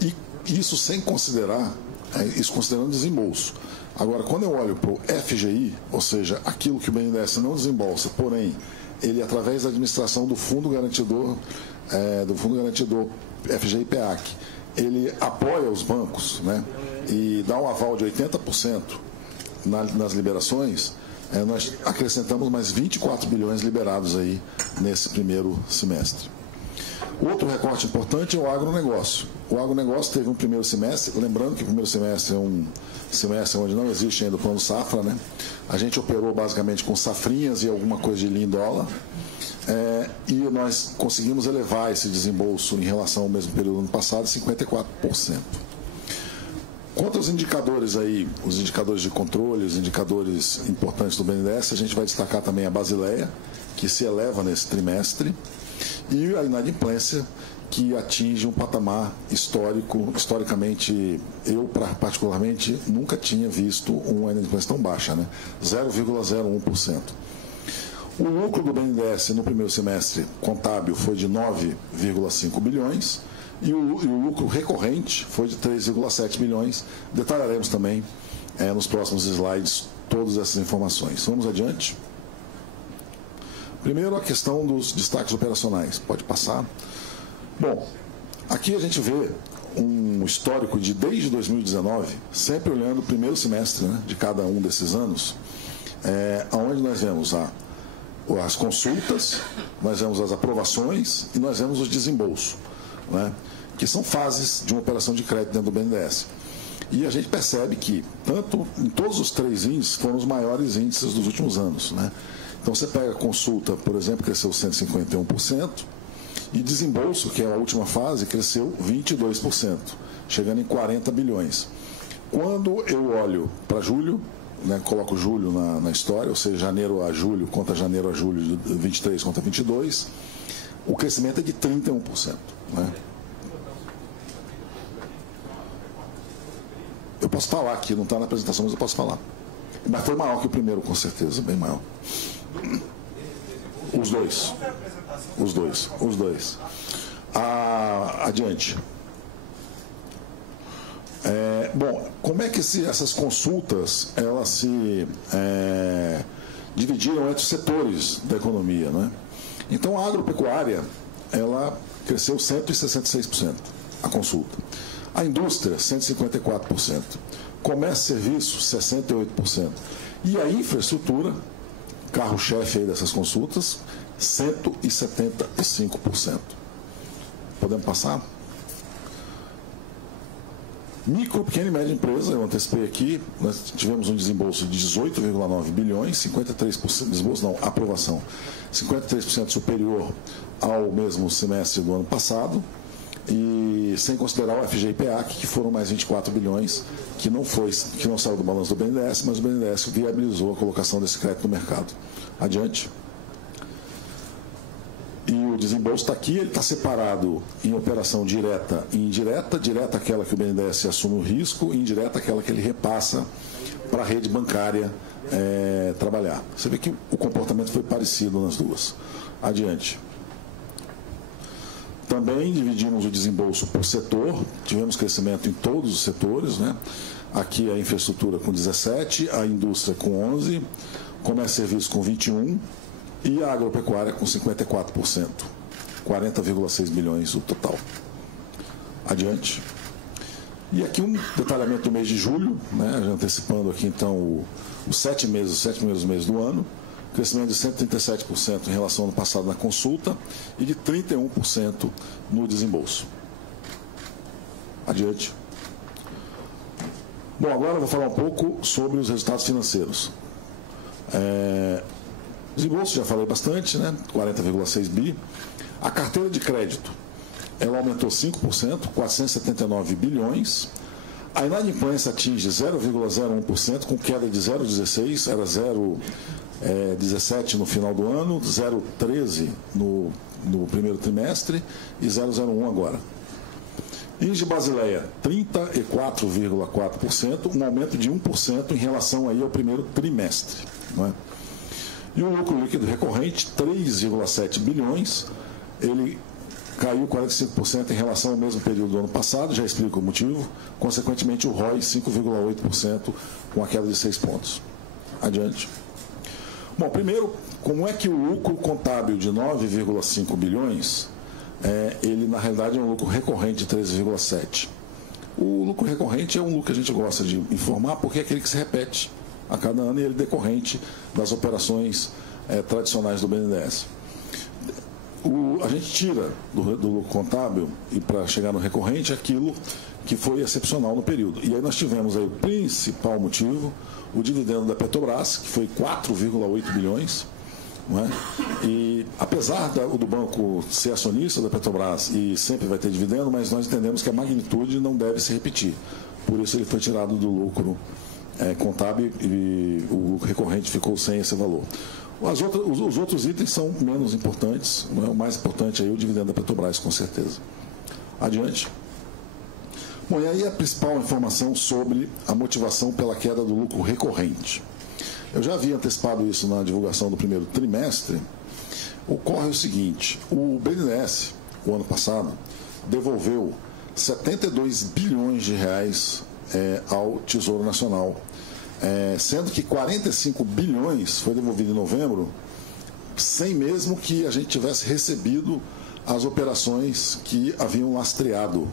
E isso sem considerar, isso considerando desembolso. Agora, quando eu olho para o FGI, ou seja, aquilo que o BNDES não desembolsa, porém, ele, através da administração do Fundo Garantidor FGI-PEAC, ele apoia os bancos, né, e dá um aval de 80% nas liberações, nós acrescentamos mais 24 bilhões liberados aí nesse primeiro semestre. Outro recorte importante é o agronegócio. O agronegócio teve um primeiro semestre, lembrando que o primeiro semestre é um semestre onde não existe ainda o plano safra, né? A gente operou basicamente com safrinhas e alguma coisa de linha em dólar, e nós conseguimos elevar esse desembolso em relação ao mesmo período do ano passado, 54%. Quanto aos indicadores aí, os indicadores de controle, os indicadores importantes do BNDES, a gente vai destacar também a Basileia, que se eleva nesse trimestre, e a inadimplência, que atinge um patamar histórico. Historicamente, eu particularmente nunca tinha visto uma inadimplência tão baixa, né? 0,01%. O lucro do BNDES no primeiro semestre contábil foi de 9,5 bilhões e o lucro recorrente foi de 3,7 bilhões. Detalharemos também nos próximos slides todas essas informações. Vamos adiante. Primeiro, a questão dos destaques operacionais. Pode passar. Bom, aqui a gente vê um histórico de desde 2019, sempre olhando o primeiro semestre, né, de cada um desses anos, onde nós vemos as consultas, nós vemos as aprovações e nós vemos os desembolsos, né, que são fases de uma operação de crédito dentro do BNDES. E a gente percebe que, tanto em todos os três índices, foram os maiores índices dos últimos anos, né? Então, você pega a consulta, por exemplo, cresceu 151%, e desembolso, que é a última fase, cresceu 22%, chegando em 40 bilhões. Quando eu olho para julho, né, coloco julho na história, ou seja, janeiro a julho contra janeiro a julho de 23 contra 22, o crescimento é de 31%. Né? Eu posso falar aqui, não está na apresentação, mas eu posso falar. Mas foi maior que o primeiro, com certeza, bem maior. Os dois. Adiante. Bom, como é que essas consultas elas se dividiram entre os setores da economia, né? Então, a agropecuária ela cresceu 166%, a consulta. A indústria, 154%. Comércio e serviços, 68%. E a infraestrutura, carro-chefe aí dessas consultas, 175%. Podemos passar? Micro, pequena e média empresa, eu antecipei aqui, nós tivemos um desembolso de 18,9 bilhões, 53%, desembolso não, aprovação, 53% superior ao mesmo semestre do ano passado, e sem considerar o FGI-PEAC, que foram mais 24 bilhões, que não saiu do balanço do BNDES, mas o BNDES viabilizou a colocação desse crédito no mercado. Adiante. E o desembolso está aqui, ele está separado em operação direta e indireta. Direta aquela que o BNDES assume o risco, e indireta aquela que ele repassa para a rede bancária trabalhar. Você vê que o comportamento foi parecido nas duas. Adiante. Também dividimos o desembolso por setor, tivemos crescimento em todos os setores, né? Aqui a infraestrutura com 17%, a indústria com 11%, comércio e serviço com 21% e a agropecuária com 54%, 40,6 bilhões o total. Adiante. E aqui um detalhamento do mês de julho, né? Antecipando aqui então os 7 primeiros meses do ano. Crescimento de 137% em relação ao ano passado na consulta e de 31% no desembolso. Adiante. Bom, agora eu vou falar um pouco sobre os resultados financeiros. Desembolso, já falei bastante, né? 40,6 bi. A carteira de crédito, ela aumentou 5%, 479 bilhões. A inadimplência atinge 0,01%, com queda de 0,16%, era 0,17 no final do ano, 0,13 no primeiro trimestre e 0,01 agora. Índice de Basileia, 34,4%, um aumento de 1% em relação aí ao primeiro trimestre. Não é? E o lucro líquido recorrente, 3,7 bilhões, ele caiu 45% em relação ao mesmo período do ano passado, já explico o motivo. Consequentemente, o ROI 5,8%, com a queda de 6 pontos. Adiante. Bom, primeiro, como é que o lucro contábil de 9,5 bilhões, ele na realidade é um lucro recorrente de 13,7. O lucro recorrente é um lucro que a gente gosta de informar porque é aquele que se repete a cada ano e ele é decorrente das operações tradicionais do BNDES. A gente tira do lucro contábil e para chegar no recorrente aquilo que foi excepcional no período. E aí nós tivemos aí o principal motivo, o dividendo da Petrobras, que foi 4,8 bilhões. Não é? E apesar do banco ser acionista da Petrobras e sempre vai ter dividendo, mas nós entendemos que a magnitude não deve se repetir. Por isso ele foi tirado do lucro contábil e o lucro recorrente ficou sem esse valor. Os outros itens são menos importantes, não é? O mais importante aí é o dividendo da Petrobras, com certeza. Adiante. Bom, e aí a principal informação sobre a motivação pela queda do lucro recorrente. Eu já havia antecipado isso na divulgação do primeiro trimestre. Ocorre o seguinte, o BNDES, o ano passado, devolveu 72 bilhões de reais ao Tesouro Nacional, sendo que 45 bilhões foi devolvido em novembro, sem mesmo que a gente tivesse recebido as operações que haviam lastreado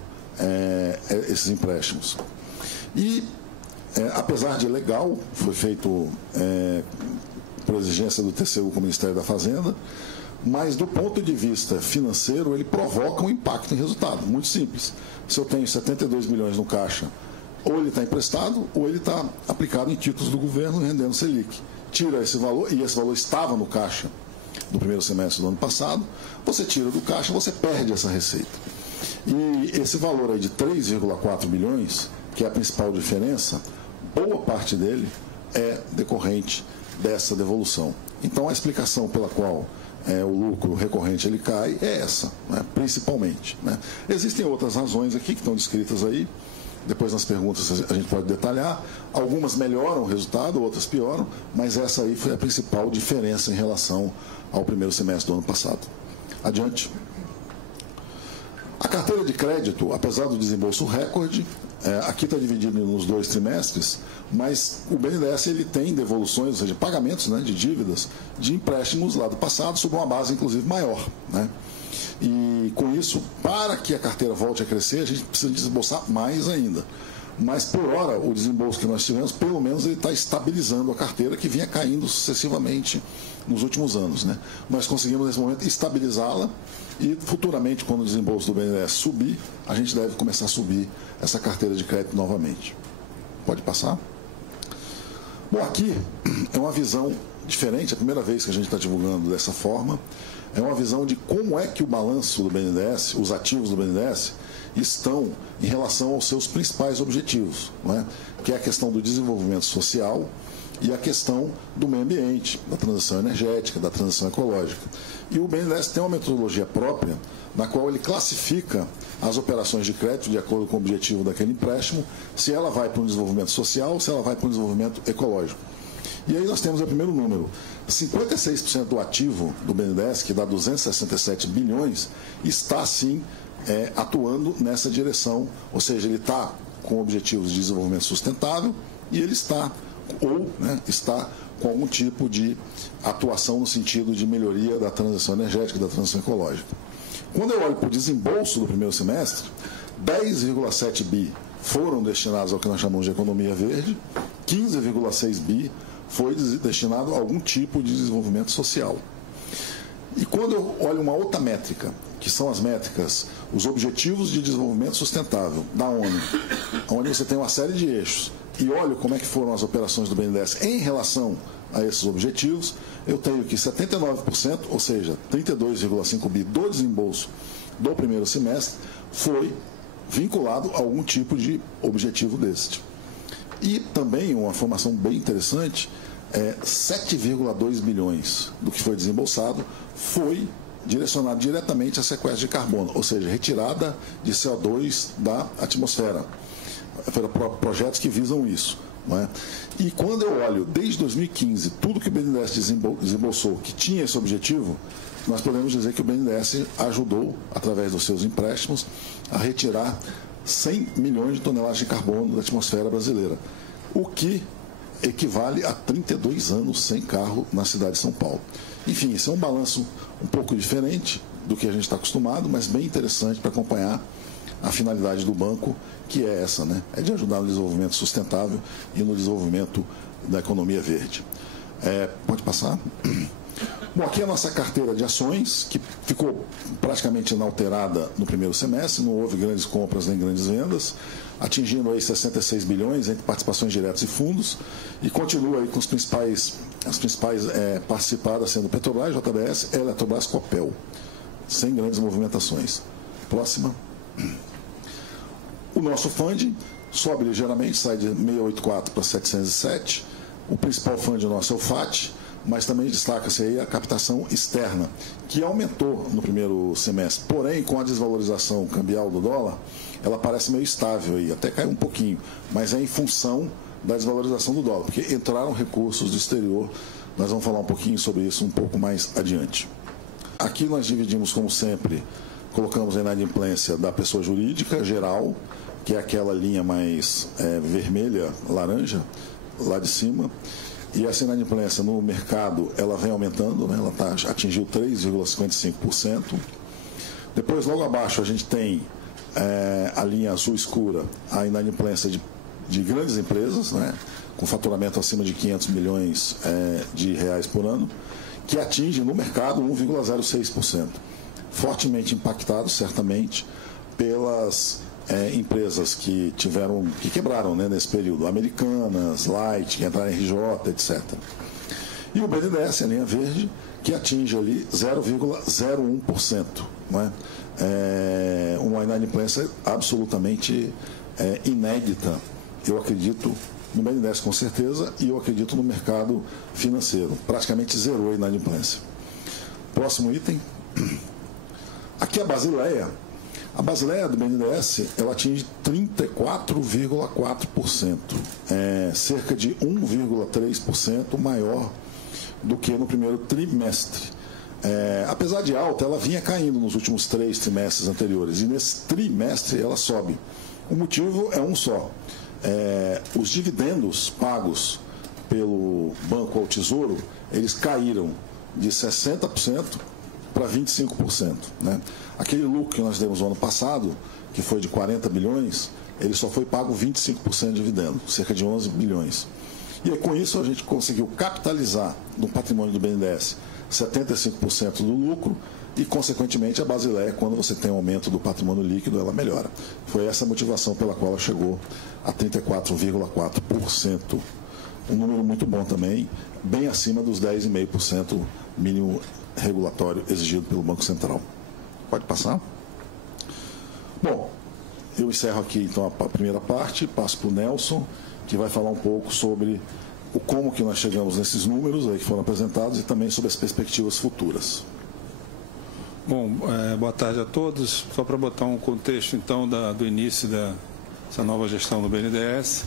esses empréstimos. E, apesar de legal, foi feito por exigência do TCU com o Ministério da Fazenda, mas do ponto de vista financeiro, ele provoca um impacto em resultado, muito simples. Se eu tenho 72 milhões no caixa, ou ele está emprestado, ou ele está aplicado em títulos do governo, rendendo Selic. Tira esse valor, e esse valor estava no caixa do primeiro semestre do ano passado, você tira do caixa, você perde essa receita. E esse valor aí de 3,4 bilhões, que é a principal diferença, boa parte dele é decorrente dessa devolução. Então, a explicação pela qual o lucro recorrente ele cai é essa, né, principalmente. Né. Existem outras razões aqui que estão descritas aí, depois nas perguntas a gente pode detalhar. Algumas melhoram o resultado, outras pioram, mas essa aí foi a principal diferença em relação ao primeiro semestre do ano passado. Adiante. A carteira de crédito, apesar do desembolso recorde, aqui está dividido nos 2 trimestres, mas o BNDES ele tem devoluções, ou seja, pagamentos, né, de dívidas, de empréstimos lá do passado, sob uma base inclusive maior. Né? E com isso, para que a carteira volte a crescer, a gente precisa desembolsar mais ainda. Mas por hora, o desembolso que nós tivemos, pelo menos ele está estabilizando a carteira, que vinha caindo sucessivamente nos últimos anos. Né? Nós conseguimos nesse momento estabilizá-la e futuramente, quando o desembolso do BNDES subir, a gente deve começar a subir essa carteira de crédito novamente. Pode passar? Bom, aqui é uma visão diferente, é a primeira vez que a gente está divulgando dessa forma. É uma visão de como é que o balanço do BNDES, os ativos do BNDES, estão em relação aos seus principais objetivos, não é? Que é a questão do desenvolvimento social e a questão do meio ambiente, da transição energética, da transição ecológica. E o BNDES tem uma metodologia própria, na qual ele classifica as operações de crédito de acordo com o objetivo daquele empréstimo, se ela vai para um desenvolvimento social, se ela vai para um desenvolvimento ecológico. E aí nós temos o primeiro número, 56% do ativo do BNDES, que dá 267 bilhões, está sim atuando nessa direção, ou seja, ele está com objetivos de desenvolvimento sustentável e ele está com algum tipo de atuação no sentido de melhoria da transição energética, da transição ecológica. Quando eu olho para o desembolso do primeiro semestre, 10,7 bi foram destinados ao que nós chamamos de economia verde, 15,6 bi foi destinado a algum tipo de desenvolvimento social. E quando eu olho uma outra métrica, que são as métricas, os Objetivos de Desenvolvimento Sustentável da ONU, onde você tem uma série de eixos, e olho como é que foram as operações do BNDES em relação a esses objetivos, eu tenho que 79%, ou seja, 32,5 bi do desembolso do primeiro semestre, foi vinculado a algum tipo de objetivo deste. E também uma informação bem interessante, 7,2 bilhões do que foi desembolsado foi direcionado diretamente a sequestro de carbono, ou seja, retirada de CO2 da atmosfera, para projetos que visam isso. não é? E quando eu olho, desde 2015, tudo que o BNDES desembolsou que tinha esse objetivo, nós podemos dizer que o BNDES ajudou, através dos seus empréstimos, a retirar 100 milhões de toneladas de carbono da atmosfera brasileira, o que equivale a 32 anos sem carro na cidade de São Paulo. Enfim, esse é um balanço um pouco diferente do que a gente está acostumado, mas bem interessante para acompanhar a finalidade do banco, que é essa, né? É de ajudar no desenvolvimento sustentável e no desenvolvimento da economia verde. Pode passar? Bom, aqui é a nossa carteira de ações, que ficou praticamente inalterada no primeiro semestre, não houve grandes compras nem grandes vendas, atingindo aí 66 bilhões entre participações diretas e fundos, e continua aí com as principais participadas sendo Petrobras, JBS, Eletrobras, Copel, sem grandes movimentações. Próxima. O nosso funding sobe ligeiramente, sai de 684 para 707. O principal funding nosso é o FAT, mas também destaca-se aí a captação externa, que aumentou no primeiro semestre. Porém, com a desvalorização cambial do dólar, ela parece meio estável aí, até caiu um pouquinho, mas é em função da desvalorização do dólar, porque entraram recursos do exterior. Nós vamos falar um pouquinho sobre isso um pouco mais adiante. Aqui nós dividimos, como sempre, colocamos a inadimplência da pessoa jurídica geral, que é aquela linha mais vermelha, laranja, lá de cima. E essa inadimplência no mercado, ela vem aumentando, né? Ela atingiu 3,55%. Depois, logo abaixo, a gente tem a linha azul escura, a inadimplência de grandes empresas, né? Com faturamento acima de 500 milhões de reais por ano, que atinge no mercado 1,06%. Fortemente impactado, certamente, pelas empresas que quebraram, né, nesse período, Americanas, Light, que entraram em RJ, etc. E o BNDES, a linha verde, que atinge ali 0,01%, né? Uma inadimplência absolutamente inédita, eu acredito, no BNDES com certeza, e eu acredito no mercado financeiro. Praticamente zerou a inadimplência. Próximo item. Aqui a Basileia. A Basileia do BNDES, ela atinge 34,4%, cerca de 1,3% maior do que no primeiro trimestre. Apesar de alta, ela vinha caindo nos últimos 3 trimestres anteriores, e nesse trimestre ela sobe. O motivo é um só. Os dividendos pagos pelo Banco ao Tesouro, eles caíram de 60% para 25%. Né? Aquele lucro que nós demos no ano passado, que foi de 40 bilhões, ele só foi pago 25% de dividendo, cerca de 11 bilhões. E aí, com isso a gente conseguiu capitalizar no patrimônio do BNDES 75% do lucro e, consequentemente, a Basileia, quando você tem um aumento do patrimônio líquido, ela melhora. Foi essa a motivação pela qual ela chegou a 34,4%. Um número muito bom também, bem acima dos 10,5% mínimo regulatório exigido pelo Banco Central. Pode passar? Bom, eu encerro aqui então a primeira parte, passo para o Nelson, que vai falar um pouco sobre como que nós chegamos nesses números aí que foram apresentados e também sobre as perspectivas futuras. Bom, boa tarde a todos. Só para botar um contexto então do início dessa nova gestão do BNDES.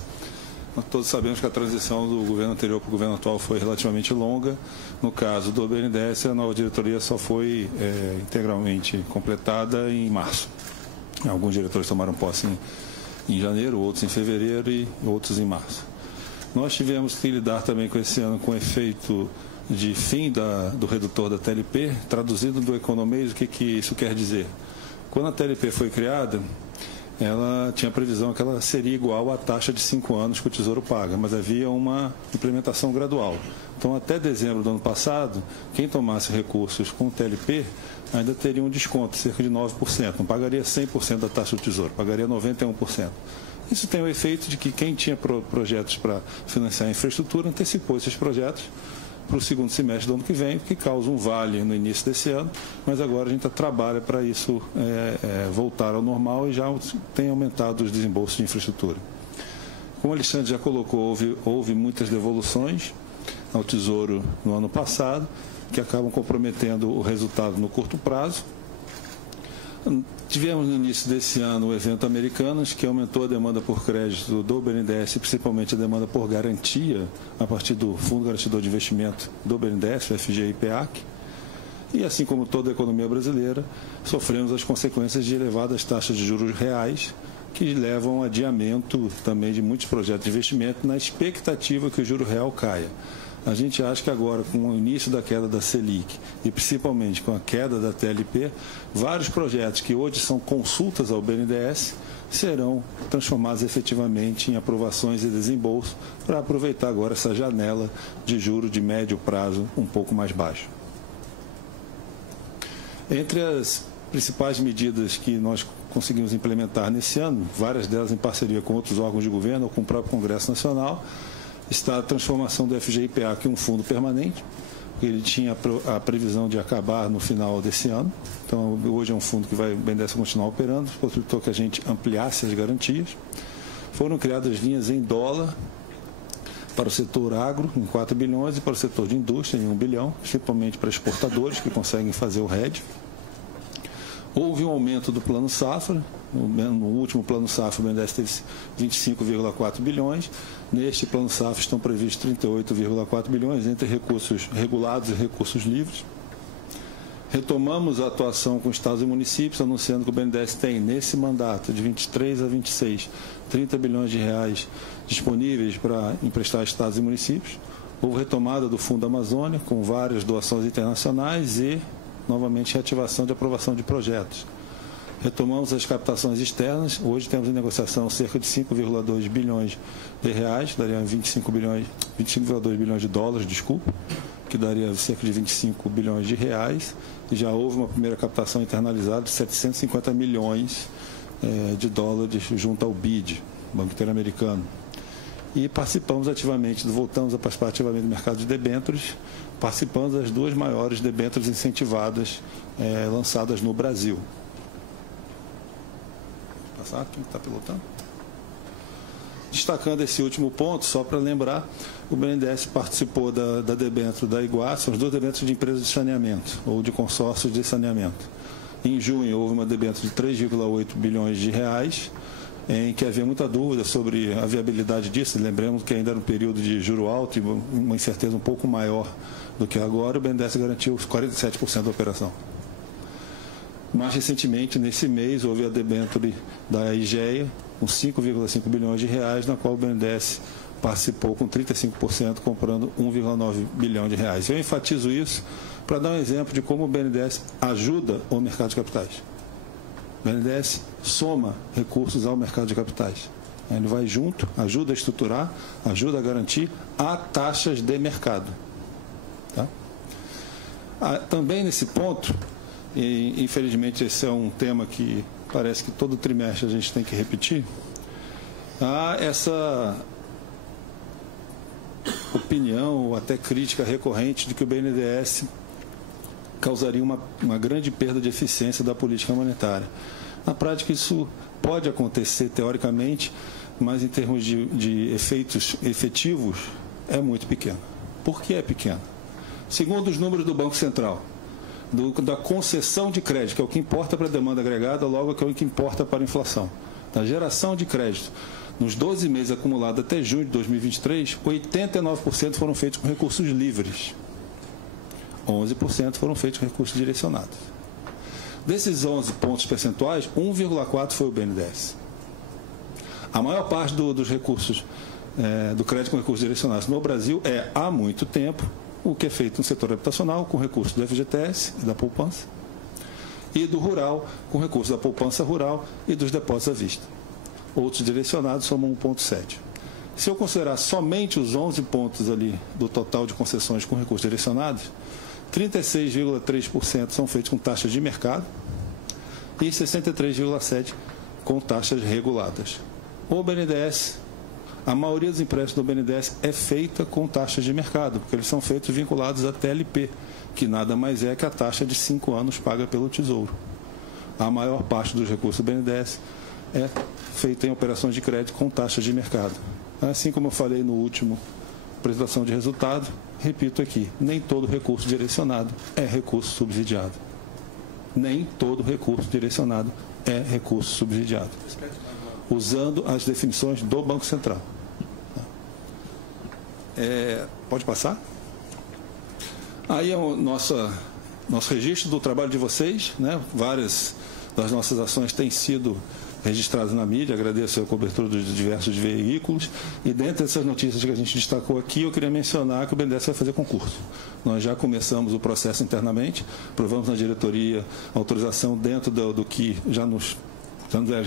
Nós todos sabemos que a transição do governo anterior para o governo atual foi relativamente longa. No caso do BNDES, a nova diretoria só foi integralmente completada em março. Alguns diretores tomaram posse em janeiro, outros em fevereiro e outros em março. Nós tivemos que lidar também com esse ano com o efeito de fim do redutor da TLP. Traduzido do economês, o que isso quer dizer? Quando a TLP foi criada, ela tinha previsão que ela seria igual à taxa de 5 anos que o Tesouro paga, mas havia uma implementação gradual. Então, até dezembro do ano passado, quem tomasse recursos com TLP ainda teria um desconto, cerca de 9%. Não pagaria 100% da taxa do Tesouro, pagaria 91%. Isso tem o efeito de que quem tinha projetos para financiar a infraestrutura antecipou esses projetos para o segundo semestre do ano que vem, que causa um vale no início desse ano, mas agora a gente trabalha para isso voltar ao normal e já tem aumentado os desembolsos de infraestrutura. Como o Alexandre já colocou, houve muitas devoluções ao Tesouro no ano passado, que acabam comprometendo o resultado no curto prazo. Tivemos no início desse ano o evento Americanas, que aumentou a demanda por crédito do BNDES, principalmente a demanda por garantia, a partir do Fundo Garantidor de Investimento do BNDES, o FGI-PEAC. E assim como toda a economia brasileira, sofremos as consequências de elevadas taxas de juros reais, que levam ao adiamento também de muitos projetos de investimento na expectativa que o juro real caia. A gente acha que agora, com o início da queda da Selic e principalmente com a queda da TLP, vários projetos que hoje são consultas ao BNDES serão transformados efetivamente em aprovações e desembolso para aproveitar agora essa janela de juros de médio prazo um pouco mais baixa. Entre as principais medidas que nós conseguimos implementar nesse ano, várias delas em parceria com outros órgãos de governo ou com o próprio Congresso Nacional, está a transformação do FGI-PEAC em um fundo permanente. Ele tinha a previsão de acabar no final desse ano. Então, hoje é um fundo que o BNDES continuar operando, possibilitou que a gente ampliasse as garantias. Foram criadas linhas em dólar para o setor agro, em 4 bilhões, e para o setor de indústria, em 1 bilhão, principalmente para exportadores que conseguem fazer o hedge. Houve um aumento do plano safra. No último plano safra, o BNDES teve 25,4 bilhões. Neste plano safra estão previstos 38,4 bilhões, entre recursos regulados e recursos livres. Retomamos a atuação com estados e municípios, anunciando que o BNDES tem, nesse mandato, de 23 a 26, 30 bilhões de reais disponíveis para emprestar a estados e municípios. Houve retomada do Fundo Amazônia, com várias doações internacionais e, novamente, reativação de aprovação de projetos. Retomamos as captações externas. Hoje temos em negociação cerca de 5,2 bilhões de reais, daria 25,2 bilhões de dólares, que daria cerca de 25 bilhões de reais. E já houve uma primeira captação internalizada de 750 milhões de dólares junto ao BID, Banco Interamericano. E participamos ativamente, voltamos a participar ativamente do mercado de debêntures, participando das duas maiores debêntures incentivadas lançadas no Brasil. Passar, quem está pilotando? Destacando esse último ponto, só para lembrar, o BNDES participou da debênture da Iguaçu, são as duas debêntures de empresas de saneamento, ou de consórcios de saneamento. Em junho, houve uma debênture de 3,8 bilhões de reais, em que havia muita dúvida sobre a viabilidade disso. Lembremos que ainda era um período de juro alto e uma incerteza um pouco maior do que agora. O BNDES garantiu os 47% da operação. Mais recentemente, nesse mês, houve a debênture da IGEA, com 5,5 bilhões de reais, na qual o BNDES participou com 35%, comprando 1,9 bilhão de reais. Eu enfatizo isso para dar um exemplo de como o BNDES ajuda o mercado de capitais. O BNDES soma recursos ao mercado de capitais. Ele vai junto, ajuda a estruturar, ajuda a garantir a taxas de mercado. Tá? Também nesse ponto, e infelizmente esse é um tema que parece que todo trimestre a gente tem que repetir, há essa opinião ou até crítica recorrente de que o BNDES causaria uma grande perda de eficiência da política monetária. Na prática, isso pode acontecer teoricamente, mas em termos de efeitos efetivos, é muito pequeno. Por que é pequeno? Segundo os números do Banco Central, da concessão de crédito, que é o que importa para a demanda agregada, logo que é o que importa para a inflação. Da geração de crédito, nos 12 meses acumulados até junho de 2023, 89% foram feitos com recursos livres. 11% foram feitos com recursos direcionados. Desses 11 pontos percentuais, 1,4% foi o BNDES. A maior parte dos recursos do crédito com recursos direcionados no Brasil há muito tempo, o que é feito no setor habitacional com recursos do FGTS e da poupança, e do rural com recursos da poupança rural e dos depósitos à vista. Outros direcionados somam 1,7%. Se eu considerar somente os 11 pontos ali do total de concessões com recursos direcionados, 36,3% são feitos com taxas de mercado e 63,7% com taxas reguladas. O BNDES, a maioria dos empréstimos do BNDES é feita com taxas de mercado, porque eles são feitos vinculados à TLP, que nada mais é que a taxa de 5 anos paga pelo Tesouro. A maior parte dos recursos do BNDES é feita em operações de crédito com taxas de mercado. Assim como eu falei no último apresentação de resultado, repito aqui, nem todo recurso direcionado é recurso subsidiado. Nem todo recurso direcionado é recurso subsidiado, usando as definições do Banco Central. Pode passar? Aí é o nosso registro do trabalho de vocês, né? Várias das nossas ações têm sido registradas na mídia, agradeço a cobertura dos diversos veículos, e dentre essas notícias que a gente destacou aqui, eu queria mencionar que o BNDES vai fazer concurso. Nós já começamos o processo internamente, aprovamos na diretoria a autorização dentro do que já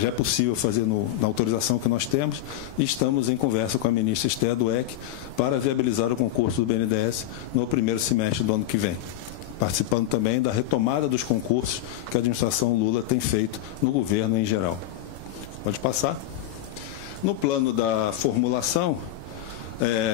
é possível fazer na autorização que nós temos, e estamos em conversa com a ministra Esther Dweck para viabilizar o concurso do BNDES no primeiro semestre do ano que vem, participando também da retomada dos concursos que a administração Lula tem feito no governo em geral. Pode passar. No plano da formulação,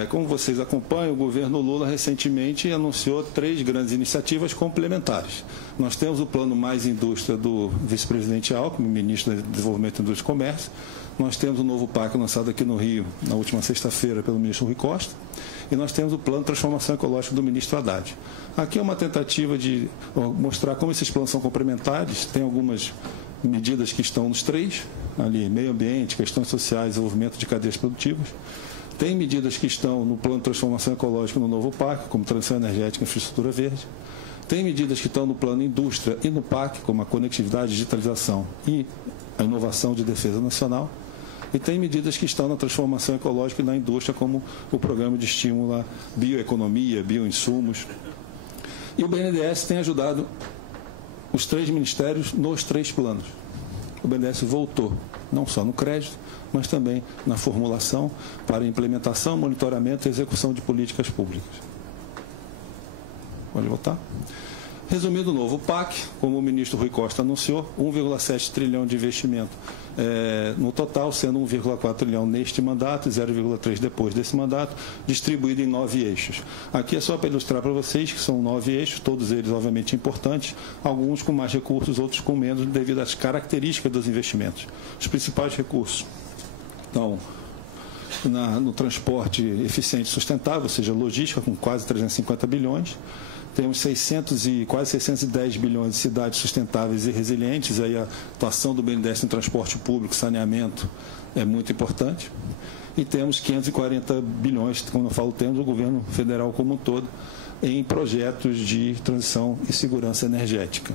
como vocês acompanham, o governo Lula recentemente anunciou 3 grandes iniciativas complementares. Nós temos o plano Mais Indústria do vice-presidente Alckmin, ministro do Desenvolvimento, Indústria e Comércio. Nós temos o novo PAC lançado aqui no Rio, na última sexta-feira, pelo ministro Rui Costa. E nós temos o plano de transformação ecológica do ministro Haddad. Aqui é uma tentativa de mostrar como esses planos são complementares. Tem algumas medidas que estão nos 3, ali, meio ambiente, questões sociais, desenvolvimento de cadeias produtivas. Tem medidas que estão no plano de transformação ecológica no novo PAC, como transição energética e infraestrutura verde. Tem medidas que estão no plano indústria e no PAC, como a conectividade, digitalização e a inovação de defesa nacional. E tem medidas que estão na transformação ecológica e na indústria, como o programa de estímulo à bioeconomia, bioinsumos. E o BNDES tem ajudado os 3 ministérios nos 3 planos. O BNDES voltou, não só no crédito, mas também na formulação para implementação, monitoramento e execução de políticas públicas. Pode voltar? Resumindo o novo PAC, como o ministro Rui Costa anunciou, 1,7 trilhão de investimento no total, sendo 1,4 trilhão neste mandato e 0,3 depois desse mandato, distribuído em 9 eixos. Aqui é só para ilustrar para vocês que são 9 eixos, todos eles obviamente importantes, alguns com mais recursos, outros com menos, devido às características dos investimentos. Os principais recursos estão no transporte eficiente e sustentável, ou seja, logística, com quase 350 bilhões. Temos quase 610 bilhões de cidades sustentáveis e resilientes. Aí a atuação do BNDES em transporte público, saneamento, é muito importante. E temos 540 bilhões, quando eu falo temos, o governo federal como um todo, em projetos de transição e segurança energética.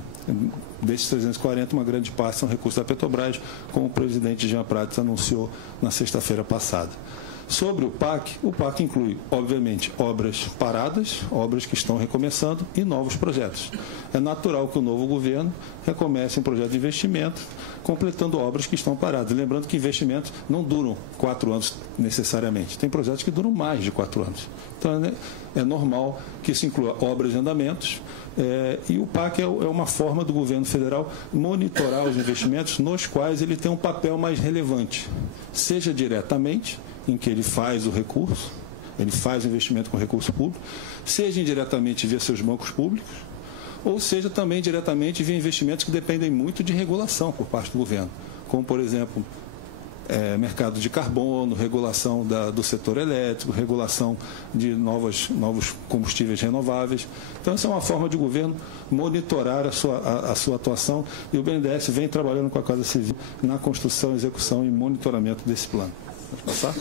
Desses 340, uma grande parte são recursos da Petrobras, como o presidente Jean Prates anunciou na sexta-feira passada. Sobre o PAC inclui, obviamente, obras paradas, obras que estão recomeçando e novos projetos. É natural que o novo governo recomece um projeto de investimento, completando obras que estão paradas. Lembrando que investimentos não duram 4 anos necessariamente. Tem projetos que duram mais de 4 anos. Então, é normal que isso inclua obras e andamentos. E o PAC é uma forma do governo federal monitorar os investimentos nos quais ele tem um papel mais relevante, seja diretamente, em que ele faz o recurso, ele faz o investimento com recurso público, seja indiretamente via seus bancos públicos, ou seja também diretamente via investimentos que dependem muito de regulação por parte do governo, como, por exemplo, mercado de carbono, regulação do setor elétrico, regulação de novos combustíveis renováveis. Então, essa é uma forma de o governo monitorar a sua atuação, e o BNDES vem trabalhando com a Casa Civil na construção, execução e monitoramento desse plano. Pode passar?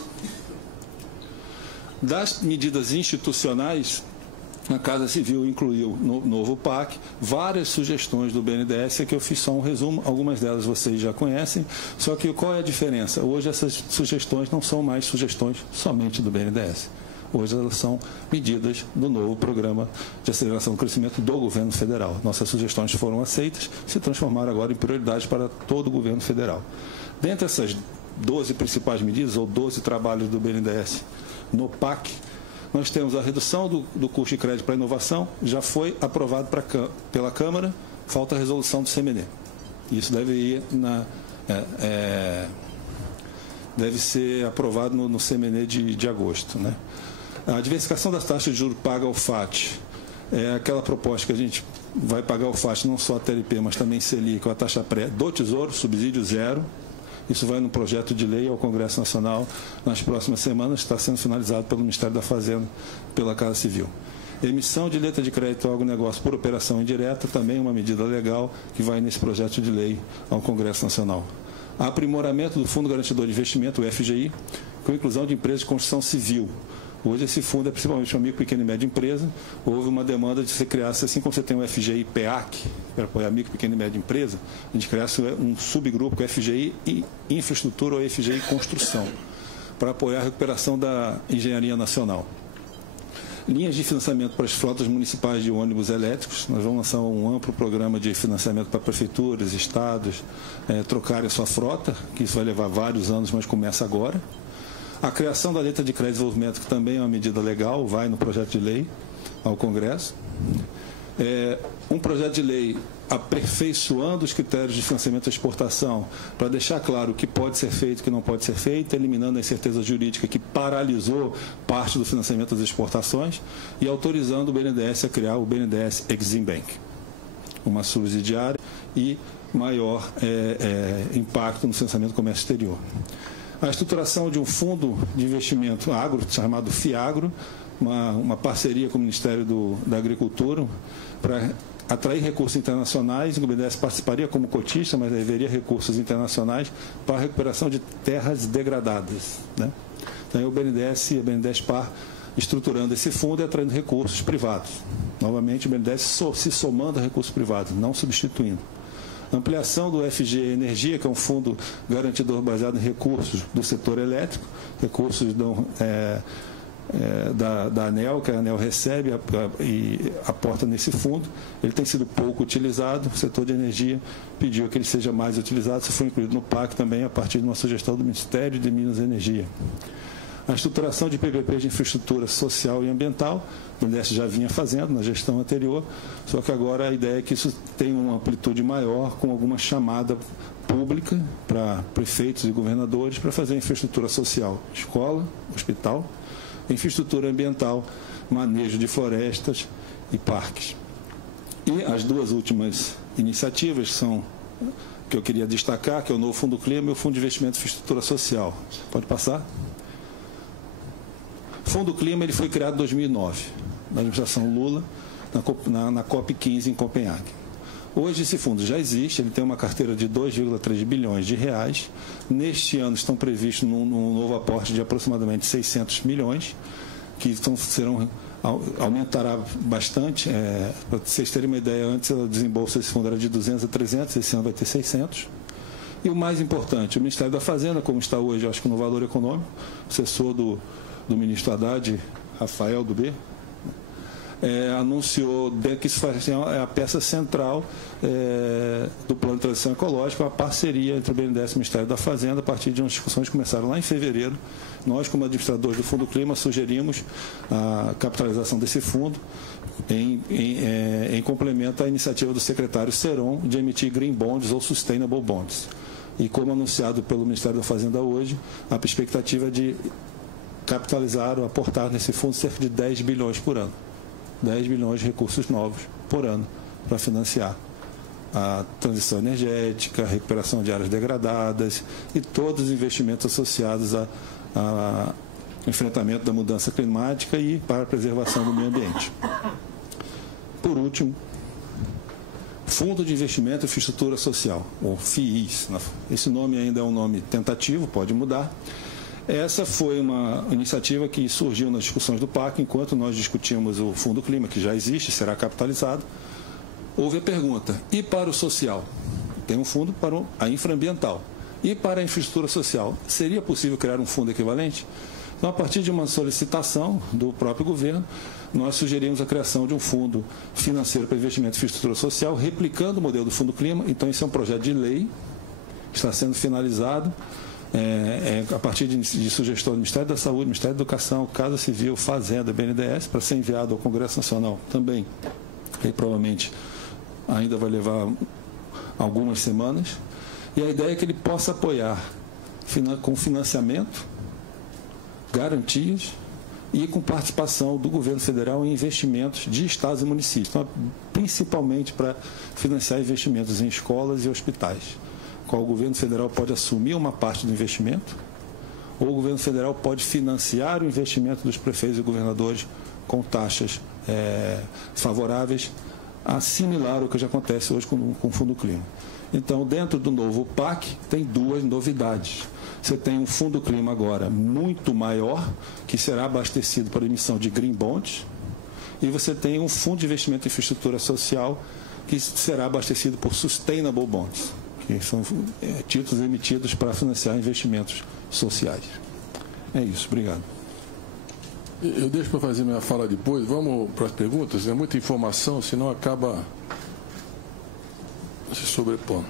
Das medidas institucionais, a Casa Civil incluiu no novo PAC várias sugestões do BNDES, que eu fiz só um resumo, algumas delas vocês já conhecem, só que qual é a diferença? Hoje essas sugestões não são mais sugestões somente do BNDES. Hoje elas são medidas do novo Programa de Aceleração do Crescimento do Governo Federal. Nossas sugestões foram aceitas, se transformaram agora em prioridades para todo o Governo Federal. Dentre essas 12 principais medidas, ou 12 trabalhos do BNDES no PAC, nós temos a redução do custo de crédito para inovação, já foi aprovado pela Câmara, falta a resolução do CMN. Isso deve ser aprovado no CMN de agosto, né? A diversificação das taxas de juros paga ao FAT é aquela proposta que a gente vai pagar ao FAT não só a TLP, mas também Selic, com a taxa pré do Tesouro, subsídio zero. Isso vai no projeto de lei ao Congresso Nacional nas próximas semanas, está sendo finalizado pelo Ministério da Fazenda, pela Casa Civil. Emissão de letra de crédito ao agronegócio por operação indireta, também uma medida legal que vai nesse projeto de lei ao Congresso Nacional. Aprimoramento do Fundo Garantidor de Investimento, o FGI, com inclusão de empresas de construção civil. Hoje esse fundo é principalmente uma micro, pequena e média empresa. Houve uma demanda de se criasse, assim como você tem o FGI PEAC, para apoiar a micro, pequena e média empresa, a gente criasse um subgrupo com FGI Infraestrutura ou FGI Construção, para apoiar a recuperação da engenharia nacional. Linhas de financiamento para as frotas municipais de ônibus elétricos. Nós vamos lançar um amplo programa de financiamento para prefeituras, estados, trocarem a sua frota, que isso vai levar vários anos, mas começa agora. A criação da letra de crédito de desenvolvimento, que também é uma medida legal, vai no projeto de lei ao Congresso. Um projeto de lei aperfeiçoando os critérios de financiamento da exportação, para deixar claro o que pode ser feito e o que não pode ser feito, eliminando a incerteza jurídica que paralisou parte do financiamento das exportações e autorizando o BNDES a criar o BNDES Exim Bank, uma subsidiária e maior impacto no financiamento do comércio exterior. A estruturação de um fundo de investimento agro, chamado FIAGRO, uma parceria com o Ministério da Agricultura, para atrair recursos internacionais. O BNDES participaria como cotista, mas haveria recursos internacionais para a recuperação de terras degradadas, né? Então, o BNDES e a BNDES-Par estruturando esse fundo e atraindo recursos privados. Novamente, o BNDES se somando a recursos privados, não substituindo. Ampliação do FG Energia, que é um fundo garantidor baseado em recursos do setor elétrico, recursos da ANEEL, que a ANEEL recebe e aporta nesse fundo. Ele tem sido pouco utilizado, o setor de energia pediu que ele seja mais utilizado, isso foi incluído no PAC também, a partir de uma sugestão do Ministério de Minas e Energia. A estruturação de PPPs de infraestrutura social e ambiental, o BNDES já vinha fazendo na gestão anterior, só que agora a ideia é que isso tenha uma amplitude maior, com alguma chamada pública para prefeitos e governadores para fazer infraestrutura social, escola, hospital, infraestrutura ambiental, manejo de florestas e parques. E as duas últimas iniciativas são, que eu queria destacar, que é o novo Fundo Clima e o Fundo de Investimento em Infraestrutura Social. Pode passar? O Fundo Clima ele foi criado em 2009, na administração Lula, na COP15 em Copenhague. Hoje esse fundo já existe, ele tem uma carteira de 2,3 bilhões de reais. Neste ano estão previstos num novo aporte de aproximadamente 600 milhões, que aumentará bastante. Para vocês terem uma ideia, antes o desembolso desse fundo era de 200 a 300, esse ano vai ter 600. E o mais importante, o Ministério da Fazenda, como está hoje, acho que no Valor Econômico, assessor do ministro Haddad, Rafael do B, anunciou que isso é a peça central do Plano de Transição Ecológica, a parceria entre o BNDES e o Ministério da Fazenda, a partir de umas discussões que começaram lá em fevereiro. Nós, como administradores do Fundo Clima, sugerimos a capitalização desse fundo em complemento à iniciativa do secretário Seron de emitir Green Bonds ou Sustainable Bonds. E como anunciado pelo Ministério da Fazenda hoje, a expectativa é de capitalizar ou aportar nesse fundo cerca de 10 bilhões por ano. 10 bilhões de recursos novos por ano para financiar a transição energética, a recuperação de áreas degradadas e todos os investimentos associados ao enfrentamento da mudança climática e para a preservação do meio ambiente. Por último, Fundo de Investimento em Infraestrutura Social, ou FIIs. Esse nome ainda é um nome tentativo, pode mudar. Essa foi uma iniciativa que surgiu nas discussões do PAC, enquanto nós discutimos o Fundo Clima, que já existe, será capitalizado. Houve a pergunta, e para o social? Tem um fundo para a infraambiental. E para a infraestrutura social? Seria possível criar um fundo equivalente? Então, a partir de uma solicitação do próprio governo, nós sugerimos a criação de um fundo financeiro para investimento em infraestrutura social, replicando o modelo do Fundo Clima. Então, esse é um projeto de lei que está sendo finalizado. A partir de sugestão do Ministério da Saúde, Ministério da Educação, Casa Civil, Fazenda, BNDES, para ser enviado ao Congresso Nacional também. E provavelmente ainda vai levar algumas semanas. E a ideia é que ele possa apoiar com financiamento, garantias e com participação do governo federal em investimentos de estados e municípios, então, principalmente para financiar investimentos em escolas e hospitais. Qual o governo federal pode assumir uma parte do investimento, ou o governo federal pode financiar o investimento dos prefeitos e governadores com taxas favoráveis, assimilar o que já acontece hoje com o Fundo Clima. Então, dentro do novo PAC, tem duas novidades. Você tem um Fundo Clima agora muito maior, que será abastecido para emissão de Green Bonds, e você tem um Fundo de Investimento em Infraestrutura Social, que será abastecido por Sustainable Bonds, que são títulos emitidos para financiar investimentos sociais. É isso, obrigado. Eu deixo para fazer minha fala depois. Vamos para as perguntas. É muita informação, senão acaba se sobrepondo.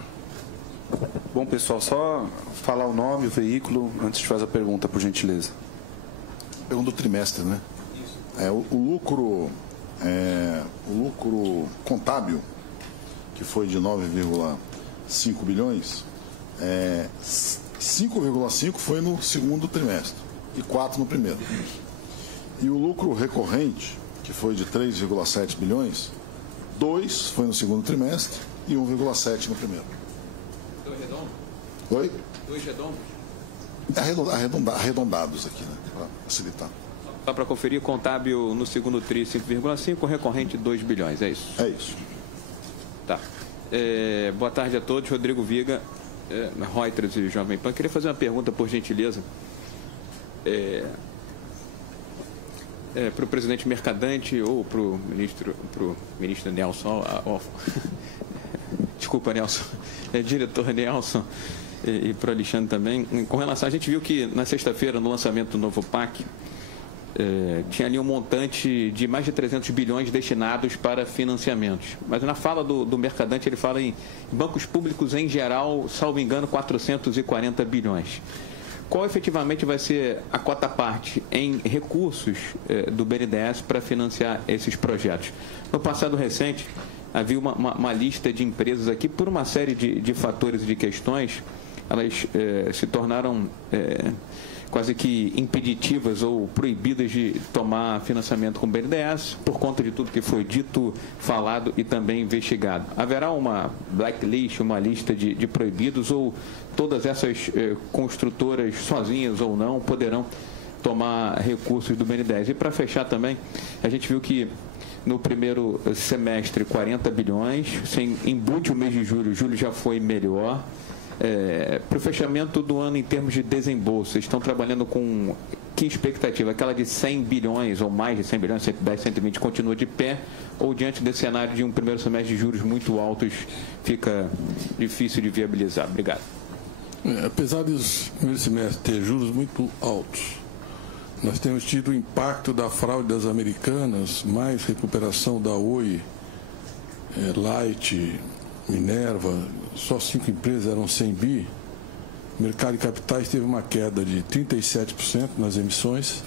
Bom, pessoal, só falar o nome, o veículo, antes de fazer a pergunta, por gentileza. Pergunta do trimestre, né? Isso. O lucro contábil, que foi de 9,5 bilhões, 5,5 foi no segundo trimestre e 4 no primeiro. E o lucro recorrente, que foi de 3,7 bilhões, 2 foi no segundo trimestre e 1,7 no primeiro. 2 redondos? Oi? 2 redondos? Arredondados aqui, né? Para facilitar. Só para conferir, contábil no segundo tri 5,5, recorrente 2 bilhões, é isso? É isso. Tá. Boa tarde a todos. Rodrigo Viga, Reuters e Jovem Pan. Queria fazer uma pergunta, por gentileza, para o presidente Mercadante ou para o ministro Nelson. Desculpa, Nelson. Diretor Nelson e para o Alexandre também. Com relação, a gente viu que na sexta-feira, no lançamento do novo PAC, tinha ali um montante de mais de 300 bilhões destinados para financiamentos. Mas na fala do Mercadante, ele fala em bancos públicos em geral, salvo engano, 440 bilhões. Qual efetivamente vai ser a cota-parte em recursos do BNDES para financiar esses projetos? No passado recente, havia uma lista de empresas aqui, por uma série de fatores e de questões, elas se tornaram quase que impeditivas ou proibidas de tomar financiamento com o BNDES, por conta de tudo que foi dito, falado e também investigado. Haverá uma blacklist, uma lista de proibidos, ou todas essas construtoras, sozinhas ou não, poderão tomar recursos do BNDES? E para fechar também, a gente viu que no primeiro semestre 40 bilhões, sem embute o mês de julho, julho já foi melhor. Para o fechamento do ano em termos de desembolso, estão trabalhando com que expectativa? Aquela de 100 bilhões ou mais de 100 bilhões, 110, 120, continua de pé? Ou diante desse cenário de um primeiro semestre de juros muito altos, fica difícil de viabilizar? Obrigado. Apesar dos primeiros semestres ter juros muito altos, nós temos tido o impacto da fraude das americanas, mais recuperação da Oi, Light, Minerva, só 5 empresas eram 100 bi. O mercado de capitais teve uma queda de 37% nas emissões.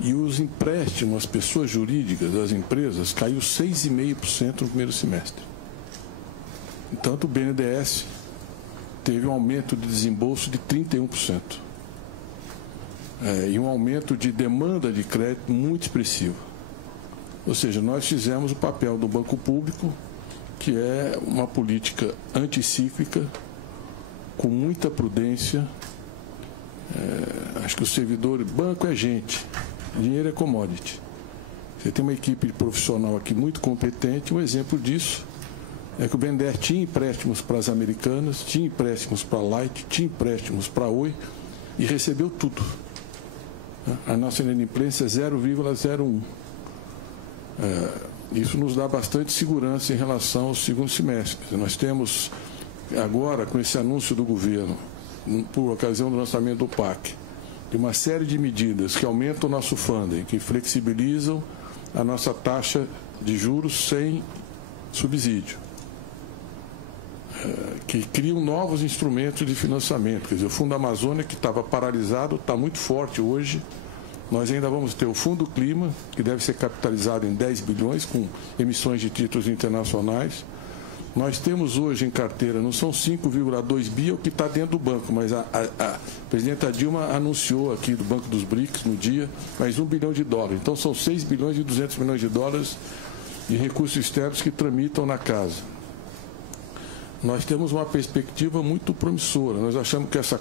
E os empréstimos às pessoas jurídicas das empresas caiu 6,5% no primeiro semestre. Entanto, o BNDES teve um aumento de desembolso de 31%. E um aumento de demanda de crédito muito expressivo. Ou seja, nós fizemos o papel do banco público, que é uma política anticíclica, com muita prudência. Acho que o servidor, banco é gente, dinheiro é commodity. Você tem uma equipe profissional aqui muito competente. Um exemplo disso é que o BNDES tinha empréstimos para as americanas, tinha empréstimos para a Light, tinha empréstimos para a Oi e recebeu tudo. A nossa inadimplência é 0,01. Isso nos dá bastante segurança em relação ao segundo semestre. Nós temos agora, com esse anúncio do governo, por ocasião do lançamento do PAC, de uma série de medidas que aumentam o nosso funding, que flexibilizam a nossa taxa de juros sem subsídio, que criam novos instrumentos de financiamento. Quer dizer, o Fundo Amazônia, que estava paralisado, está muito forte hoje. Nós ainda vamos ter o Fundo Clima, que deve ser capitalizado em 10 bilhões, com emissões de títulos internacionais. Nós temos hoje em carteira, não são 5,2 bi, o que está dentro do banco, mas a presidenta Dilma anunciou aqui do Banco dos BRICS no dia, mais $1 bilhão. Então são 6 bilhões e 200 milhões de dólares de recursos externos que tramitam na casa. Nós temos uma perspectiva muito promissora. Nós achamos que esse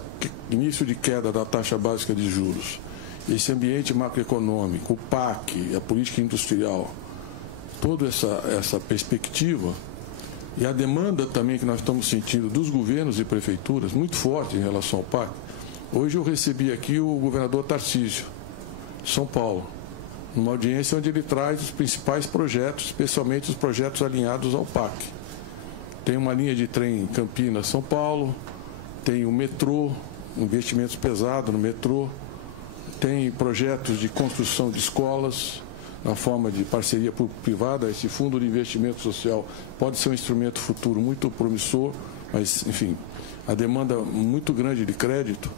início de queda da taxa básica de juros esse ambiente macroeconômico, o PAC, a política industrial, toda essa perspectiva e a demanda também que nós estamos sentindo dos governos e prefeituras, muito forte em relação ao PAC. Hoje eu recebi aqui o governador Tarcísio, de São Paulo, numa audiência onde ele traz os principais projetos, especialmente os projetos alinhados ao PAC. Tem uma linha de trem em Campinas, São Paulo, tem o metrô, investimentos pesados no metrô, tem projetos de construção de escolas, na forma de parceria público-privada. Esse fundo de investimento social pode ser um instrumento futuro muito promissor, mas, enfim, a demanda muito grande de crédito.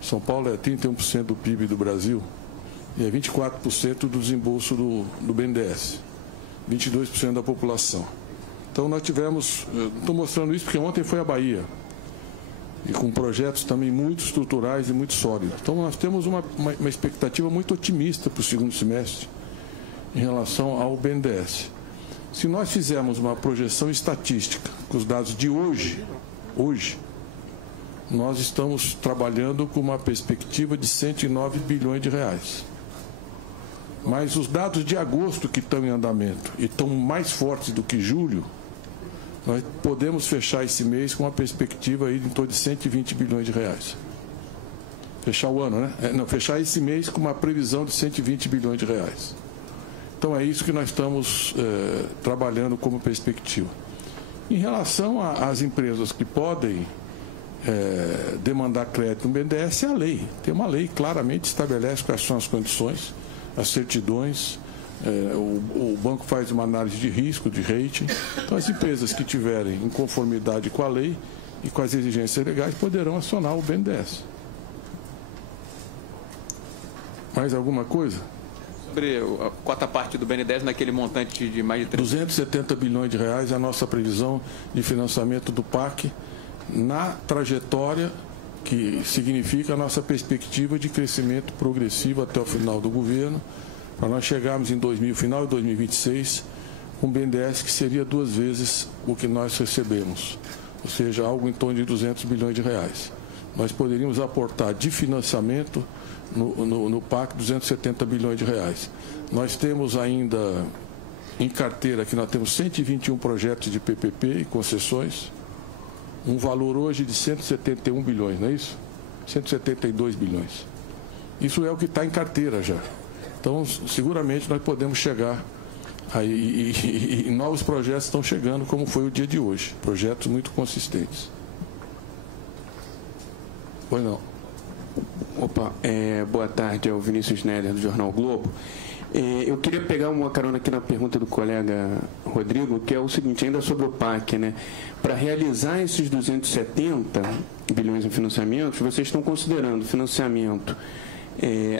São Paulo é 31% do PIB do Brasil e é 24% do desembolso do BNDES, 22% da população. Então, nós tivemos, estou mostrando isso porque ontem foi a Bahia, e com projetos também muito estruturais e muito sólidos. Então, nós temos uma expectativa muito otimista para o segundo semestre em relação ao BNDES. Se nós fizermos uma projeção estatística com os dados de hoje, nós estamos trabalhando com uma perspectiva de 109 bilhões de reais. Mas os dados de agosto que estão em andamento e estão mais fortes do que julho, nós podemos fechar esse mês com uma perspectiva aí de em torno de 120 bilhões de reais. Fechar o ano, né? Não, fechar esse mês com uma previsão de 120 bilhões de reais. Então é isso que nós estamos trabalhando como perspectiva. Em relação às empresas que podem demandar crédito no BNDES, é a lei. Tem uma lei que claramente estabelece quais são as condições, as certidões. O banco faz uma análise de risco, de rating. Então, as empresas que tiverem em conformidade com a lei e com as exigências legais poderão acionar o BNDES. Mais alguma coisa? Sobre a cota parte do BNDES naquele montante de mais de 270 bilhões de reais é a nossa previsão de financiamento do PAC na trajetória que significa a nossa perspectiva de crescimento progressivo até o final do governo, para nós chegarmos em final de 2026 com um BNDES que seria 2 vezes o que nós recebemos, ou seja, algo em torno de 200 bilhões de reais. Nós poderíamos aportar de financiamento no PAC 270 bilhões de reais. Nós temos ainda em carteira que nós temos 121 projetos de PPP e concessões, um valor hoje de 171 bilhões, não é isso? 172 bilhões. Isso é o que está em carteira já. Então, seguramente nós podemos chegar aí, e novos projetos estão chegando, como foi o dia de hoje, projetos muito consistentes. Pois não. Opa, boa tarde, é o Vinícius Neller, do Jornal Globo. Eu queria pegar uma carona aqui na pergunta do colega Rodrigo, que é o seguinte, ainda sobre o PAC, né? Para realizar esses 270 bilhões em financiamentos, vocês estão considerando financiamento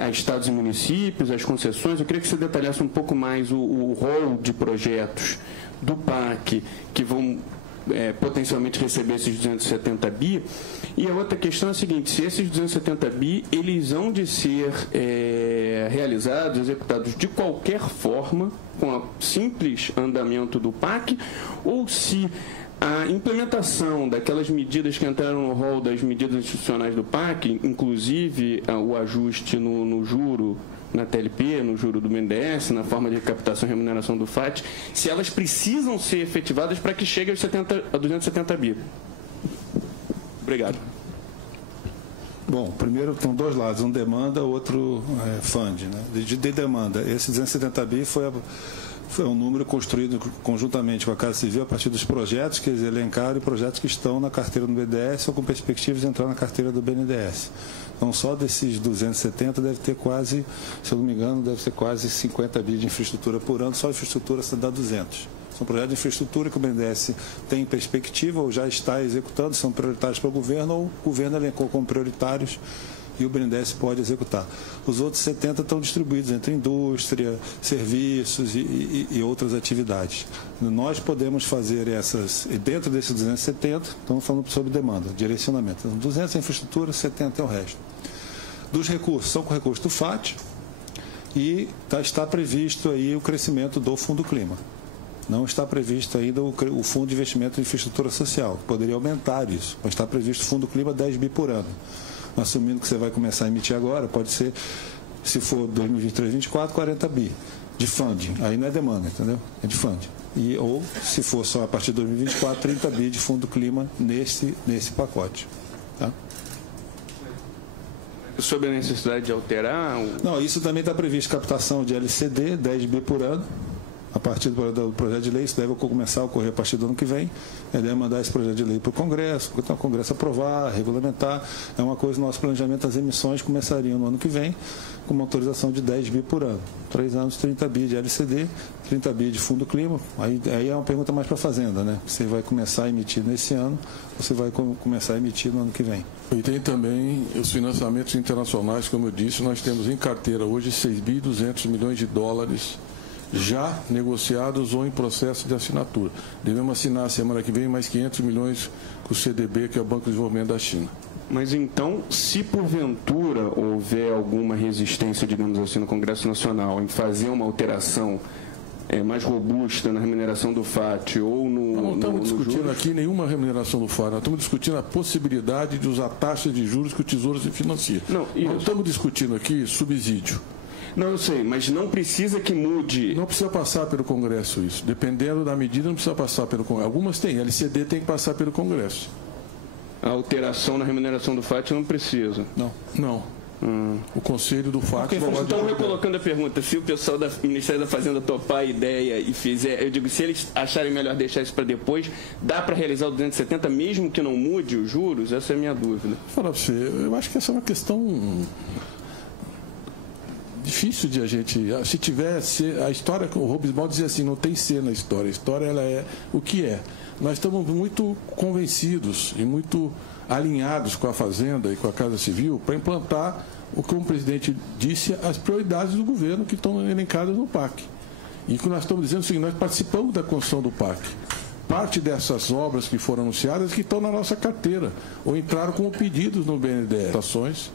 a estados e municípios, as concessões. Eu queria que você detalhasse um pouco mais o rol de projetos do PAC que vão potencialmente receber esses 270 bi. E a outra questão é a seguinte, se esses 270 bi, eles hão de ser realizados, executados de qualquer forma, com o simples andamento do PAC, ou se a implementação daquelas medidas que entraram no rol das medidas institucionais do PAC, inclusive o ajuste no juro, na TLP, no juro do BNDES, na forma de captação e remuneração do FAT, se elas precisam ser efetivadas para que chegue a 270 bi. Obrigado. Bom, primeiro tem 2 lados, um demanda, outro fund. Né? De demanda, esse 270 bi foi um número construído conjuntamente com a Casa Civil a partir dos projetos que eles elencaram e projetos que estão na carteira do BNDES ou com perspectivas de entrar na carteira do BNDES. Então, só desses 270 deve ter quase, se eu não me engano, deve ser quase 50 bi de infraestrutura por ano, só a infraestrutura se dá 200. São projetos de infraestrutura que o BNDES tem em perspectiva ou já está executando, são prioritários para o governo ou o governo elencou como prioritários e o BNDES pode executar. Os outros 70 estão distribuídos entre indústria, serviços e outras atividades. Nós podemos fazer essas, dentro desses 270, estamos falando sobre demanda, direcionamento. 200 é infraestrutura, 70 é o resto. Dos recursos, são com recurso do FAT e está previsto aí o crescimento do Fundo Clima. Não está previsto ainda o Fundo de Investimento em Infraestrutura Social, que poderia aumentar isso, mas está previsto o Fundo Clima 10 bi por ano. Assumindo que você vai começar a emitir agora, pode ser Se for 2023, 2024, 40 bi de funding. Aí não é demanda, entendeu? É de funding. Ou, se for só a partir de 2024, 30 bi de fundo clima nesse pacote. Tá? Sobre a necessidade de alterar? Não, isso também está previsto, captação de LCD, 10 bi por ano. A partir do projeto de lei, isso deve começar a ocorrer a partir do ano que vem. Ele deve mandar esse projeto de lei para o Congresso, então o Congresso aprovar, regulamentar. É uma coisa, nosso planejamento, as emissões começariam no ano que vem, com uma autorização de 10 bi por ano. 3 anos, 30 bi de LCD, 30 bi de fundo clima. Aí é uma pergunta mais para a Fazenda, né? Você vai começar a emitir nesse ano, ou você vai começar a emitir no ano que vem. E tem também os financiamentos internacionais, como eu disse, nós temos em carteira hoje 6 bi 200 milhões de dólares já negociados ou em processo de assinatura. Devemos assinar a semana que vem mais 500 milhões com o CDB, que é o Banco de Desenvolvimento da China. Mas então, se porventura houver alguma resistência, digamos assim, no Congresso Nacional em fazer uma alteração mais robusta na remuneração do FAT ou no... Não estamos discutindo aqui nenhuma remuneração do FAT, nós estamos discutindo a possibilidade de usar taxas de juros que o Tesouro se financia. Não estamos discutindo aqui subsídio. Não, eu sei, mas não precisa que mude. Não precisa passar pelo Congresso isso. Dependendo da medida, não precisa passar pelo Congresso. Algumas têm, LCD tem que passar pelo Congresso. A alteração na remuneração do FAT não precisa? Não. O Conselho do FAT... Então, recolocando a pergunta, se o pessoal do Ministério da Fazenda topar a ideia e fizer... Eu digo, se eles acharem melhor deixar isso para depois, dá para realizar o 270 mesmo que não mude os juros? Essa é a minha dúvida. Vou falar para você, eu acho que essa é uma questão... difícil de a gente... Se tivesse... A história, o Robesbal dizia assim, não tem ser na história. A história, ela é o que é. Nós estamos muito convencidos e muito alinhados com a Fazenda e com a Casa Civil para implantar, como o presidente disse, as prioridades do governo que estão elencadas no PAC. E o que nós estamos dizendo é o seguinte, nós participamos da construção do PAC. Parte dessas obras que foram anunciadas que estão na nossa carteira, ou entraram como pedidos no BNDES.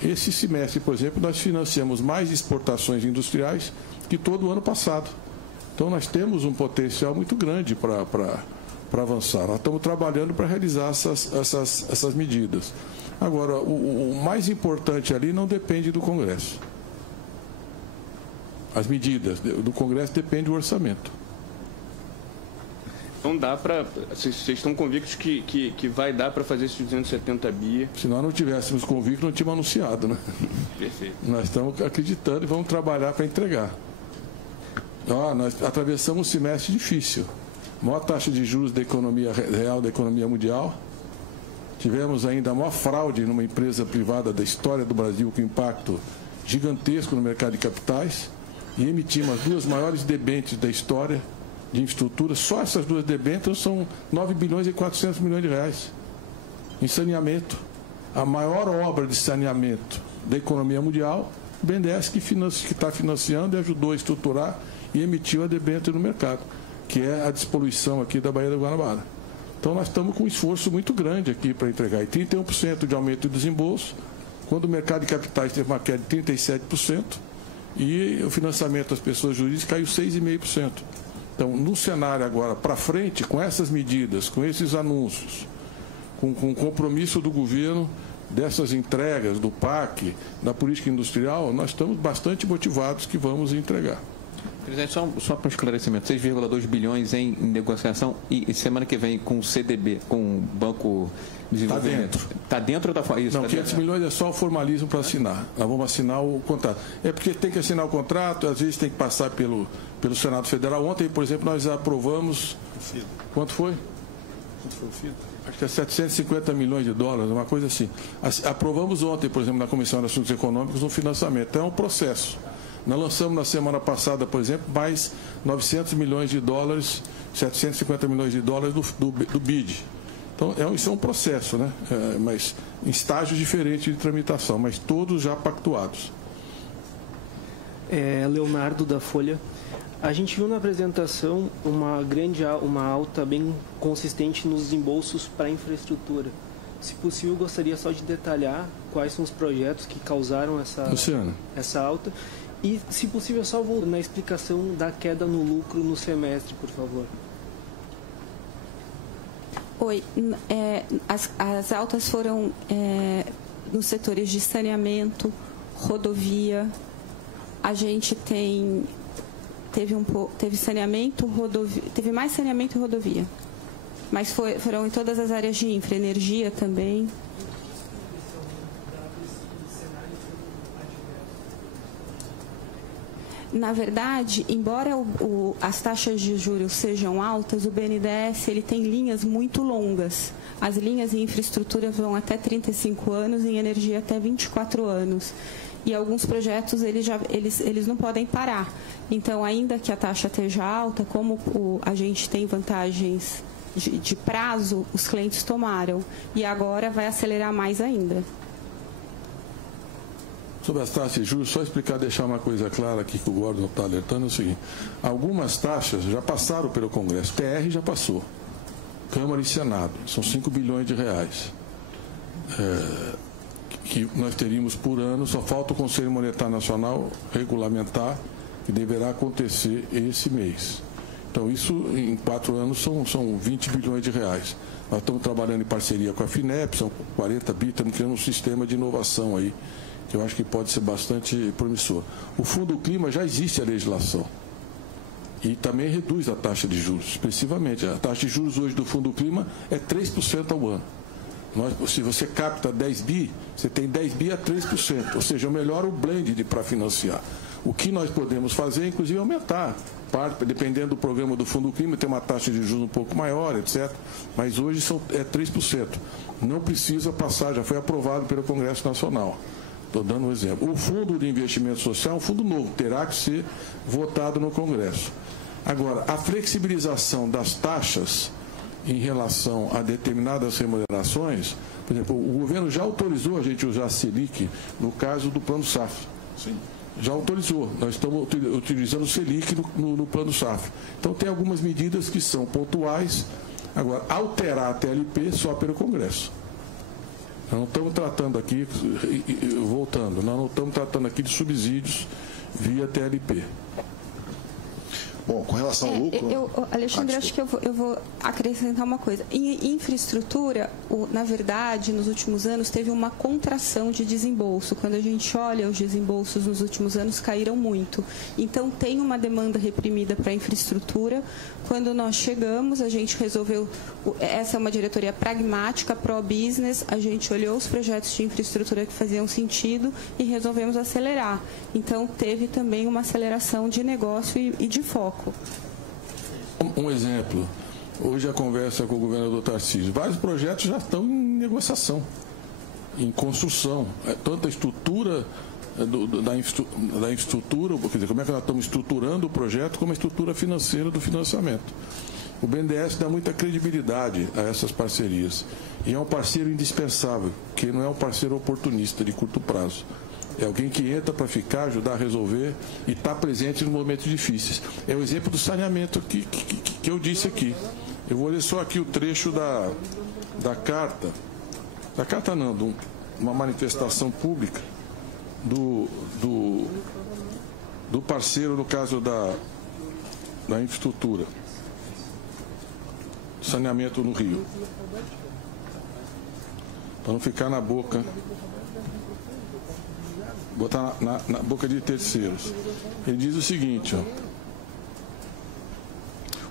Esse semestre, por exemplo, nós financiamos mais exportações industriais que todo o ano passado. Então, nós temos um potencial muito grande para avançar. Nós estamos trabalhando para realizar essas medidas. Agora, o mais importante ali não depende do Congresso. As medidas do Congresso dependem do orçamento. Então dá para... Vocês estão convictos que vai dar para fazer esses 270 bi? Se nós não tivéssemos convicto, não tínhamos anunciado, né? Perfeito. Nós estamos acreditando e vamos trabalhar para entregar. Nós atravessamos um semestre difícil. Maior taxa de juros da economia real, da economia mundial. Tivemos ainda a maior fraude numa empresa privada da história do Brasil, com impacto gigantesco no mercado de capitais. E emitimos as 2 maiores debêntures da história de infraestrutura. Só essas 2 debêntures são 9 bilhões e 400 milhões de reais. Em saneamento. A maior obra de saneamento da economia mundial, o BNDES que está financiando e ajudou a estruturar e emitiu a debênture no mercado, que é a despoluição aqui da Baía da Guanabara. Então, nós estamos com um esforço muito grande aqui para entregar. E 31% de aumento de desembolso, quando o mercado de capitais teve uma queda de 37%, e o financiamento das pessoas jurídicas caiu 6,5%. Então, no cenário agora para frente, com essas medidas, com esses anúncios, com o compromisso do governo dessas entregas do PAC, da política industrial, nós estamos bastante motivados que vamos entregar. Presidente, só para um esclarecimento, 6,2 bilhões em negociação e semana que vem com o CDB, com o Banco de Desenvolvimento. Está dentro da... Isso, não, 500 milhões é só o formalismo para assinar. Nós vamos assinar o contrato. É porque tem que assinar o contrato, às vezes tem que passar pelo Senado Federal. Ontem, por exemplo, nós aprovamos... Quanto foi? Quanto foi o FIDO? Acho que é 750 milhões de dólares, uma coisa assim. Aprovamos ontem, por exemplo, na Comissão de Assuntos Econômicos, um financiamento. Então, é um processo. Nós lançamos na semana passada, por exemplo, mais 900 milhões de dólares, 750 milhões de dólares do BID. Então, isso é um processo, né? Mas em estágios diferentes de tramitação, mas todos já pactuados. Leonardo, da Folha. A gente viu na apresentação uma alta bem consistente nos desembolsos para a infraestrutura. Se possível, gostaria só de detalhar quais são os projetos que causaram essa alta. E, se possível, só vou na explicação da queda no lucro no semestre, por favor. Oi, as altas foram nos setores de saneamento, rodovia, a gente teve saneamento, rodovia, teve mais saneamento e rodovia, mas foram em todas as áreas de infra, energia também. Na verdade, embora as taxas de juros sejam altas, o BNDES ele tem linhas muito longas. As linhas em infraestrutura vão até 35 anos, em energia até 24 anos. E alguns projetos eles não podem parar. Então, ainda que a taxa esteja alta, como a gente tem vantagens de prazo, os clientes tomaram. E agora vai acelerar mais ainda. Sobre as taxas de juros, só explicar, deixar uma coisa clara aqui que o Gordon está alertando, é o seguinte: algumas taxas já passaram pelo Congresso, TR já passou, Câmara e Senado, são 5 bilhões de reais, que nós teríamos por ano, só falta o Conselho Monetário Nacional regulamentar, que deverá acontecer esse mês. Então, isso em 4 anos são 20 bilhões de reais. Nós estamos trabalhando em parceria com a FINEP, são 40 bi, estamos criando um sistema de inovação aí, que eu acho que pode ser bastante promissor. O Fundo Clima já existe a legislação e também reduz a taxa de juros expressivamente. A taxa de juros hoje do Fundo Clima é 3% ao ano. Se você capta 10 bi, você tem 10 bi a 3%, ou seja, melhora o blend para financiar. O que nós podemos fazer é, inclusive, aumentar, dependendo do programa do Fundo Clima, tem uma taxa de juros um pouco maior, etc. Mas hoje é 3%. Não precisa passar, já foi aprovado pelo Congresso Nacional. Estou dando um exemplo. O Fundo de Investimento Social é um fundo novo, terá que ser votado no Congresso. Agora, a flexibilização das taxas em relação a determinadas remunerações, por exemplo, o governo já autorizou a gente usar a Selic no caso do Plano Safra. Sim. Já autorizou. Nós estamos utilizando o Selic no Plano Safra. Então, tem algumas medidas que são pontuais. Agora, alterar a TLP só pelo Congresso. Nós não estamos tratando aqui, voltando, nós não estamos tratando aqui de subsídios via TLP. Bom, com relação ao lucro... Alexandre, acho que eu vou acrescentar uma coisa. Em infraestrutura, na verdade, nos últimos anos, teve uma contração de desembolso. Quando a gente olha, os desembolsos nos últimos anos caíram muito. Então, tem uma demanda reprimida para a infraestrutura. Quando nós chegamos, a gente resolveu... Essa é uma diretoria pragmática, pró-business. A gente olhou os projetos de infraestrutura que faziam sentido e resolvemos acelerar. Então, teve também uma aceleração de negócio e de foco. Um exemplo, hoje a conversa com o governador Tarcísio, vários projetos já estão em negociação, em construção, tanto a estrutura da infraestrutura, quer dizer, como é que nós estamos estruturando o projeto, como a estrutura financeira do financiamento. O BNDES dá muita credibilidade a essas parcerias e é um parceiro indispensável, que não é um parceiro oportunista de curto prazo. É alguém que entra para ficar, ajudar a resolver e está presente nos momentos difíceis. É o exemplo do saneamento que eu disse aqui. Eu vou ler só aqui o trecho da carta. Da carta não, de uma manifestação pública do parceiro, no caso da infraestrutura. Saneamento no Rio. Para não ficar na boca... botar na boca de terceiros. Ele diz o seguinte, ó,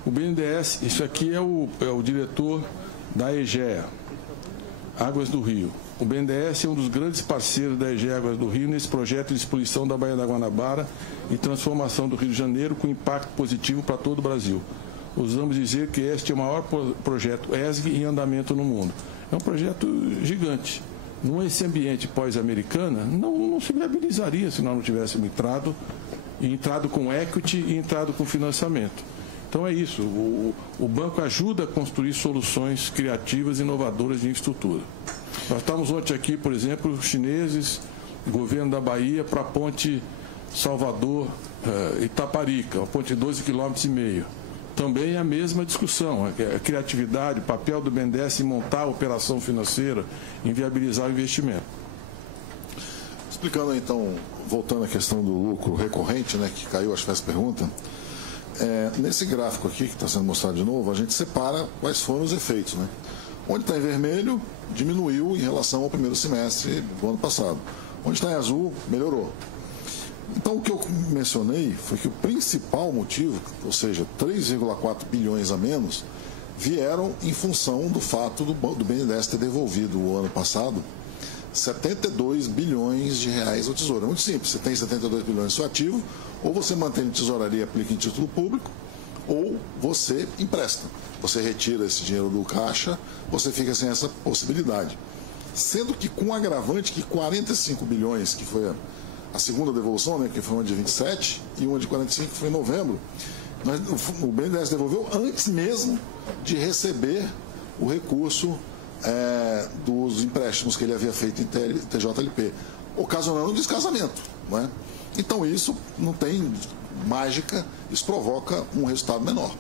o BNDES, isso aqui é o diretor da EGEA, Águas do Rio. O BNDES é um dos grandes parceiros da EGEA Águas do Rio nesse projeto de exposição da Baía da Guanabara e transformação do Rio de Janeiro com impacto positivo para todo o Brasil. Ousamos dizer que este é o maior projeto ESG em andamento no mundo. É um projeto gigante. Nesse ambiente pós-americana, não se viabilizaria se nós não tivéssemos entrado com equity e entrado com financiamento. Então é isso, o banco ajuda a construir soluções criativas e inovadoras de infraestrutura. Nós estávamos ontem aqui, por exemplo, os chineses, o governo da Bahia, para a ponte Salvador-Itaparica, uma ponte de 12,5 km. Também é a mesma discussão, a criatividade, o papel do BNDES em montar a operação financeira, em viabilizar o investimento. Explicando então, voltando à questão do lucro recorrente, né, que caiu, acho que essa pergunta, nesse gráfico aqui, que está sendo mostrado de novo, a gente separa quais foram os efeitos, né? Onde está em vermelho, diminuiu em relação ao primeiro semestre do ano passado. Onde está em azul, melhorou. Então, o que eu mencionei foi que o principal motivo, ou seja, 3,4 bilhões a menos, vieram em função do fato do BNDES ter devolvido o ano passado 72 bilhões de reais ao Tesouro. É muito simples, você tem 72 bilhões no seu ativo, ou você mantém em tesouraria e aplica em título público, ou você empresta. Você retira esse dinheiro do caixa, você fica sem essa possibilidade. Sendo que com o agravante que 45 bilhões, que foi a segunda devolução, né, que foi uma de 27, e uma de 45, que foi em novembro, o BNDES devolveu antes mesmo de receber o recurso dos empréstimos que ele havia feito em TJLP, ocasionando um descasamento. Não é? Então isso não tem mágica, isso provoca um resultado menor.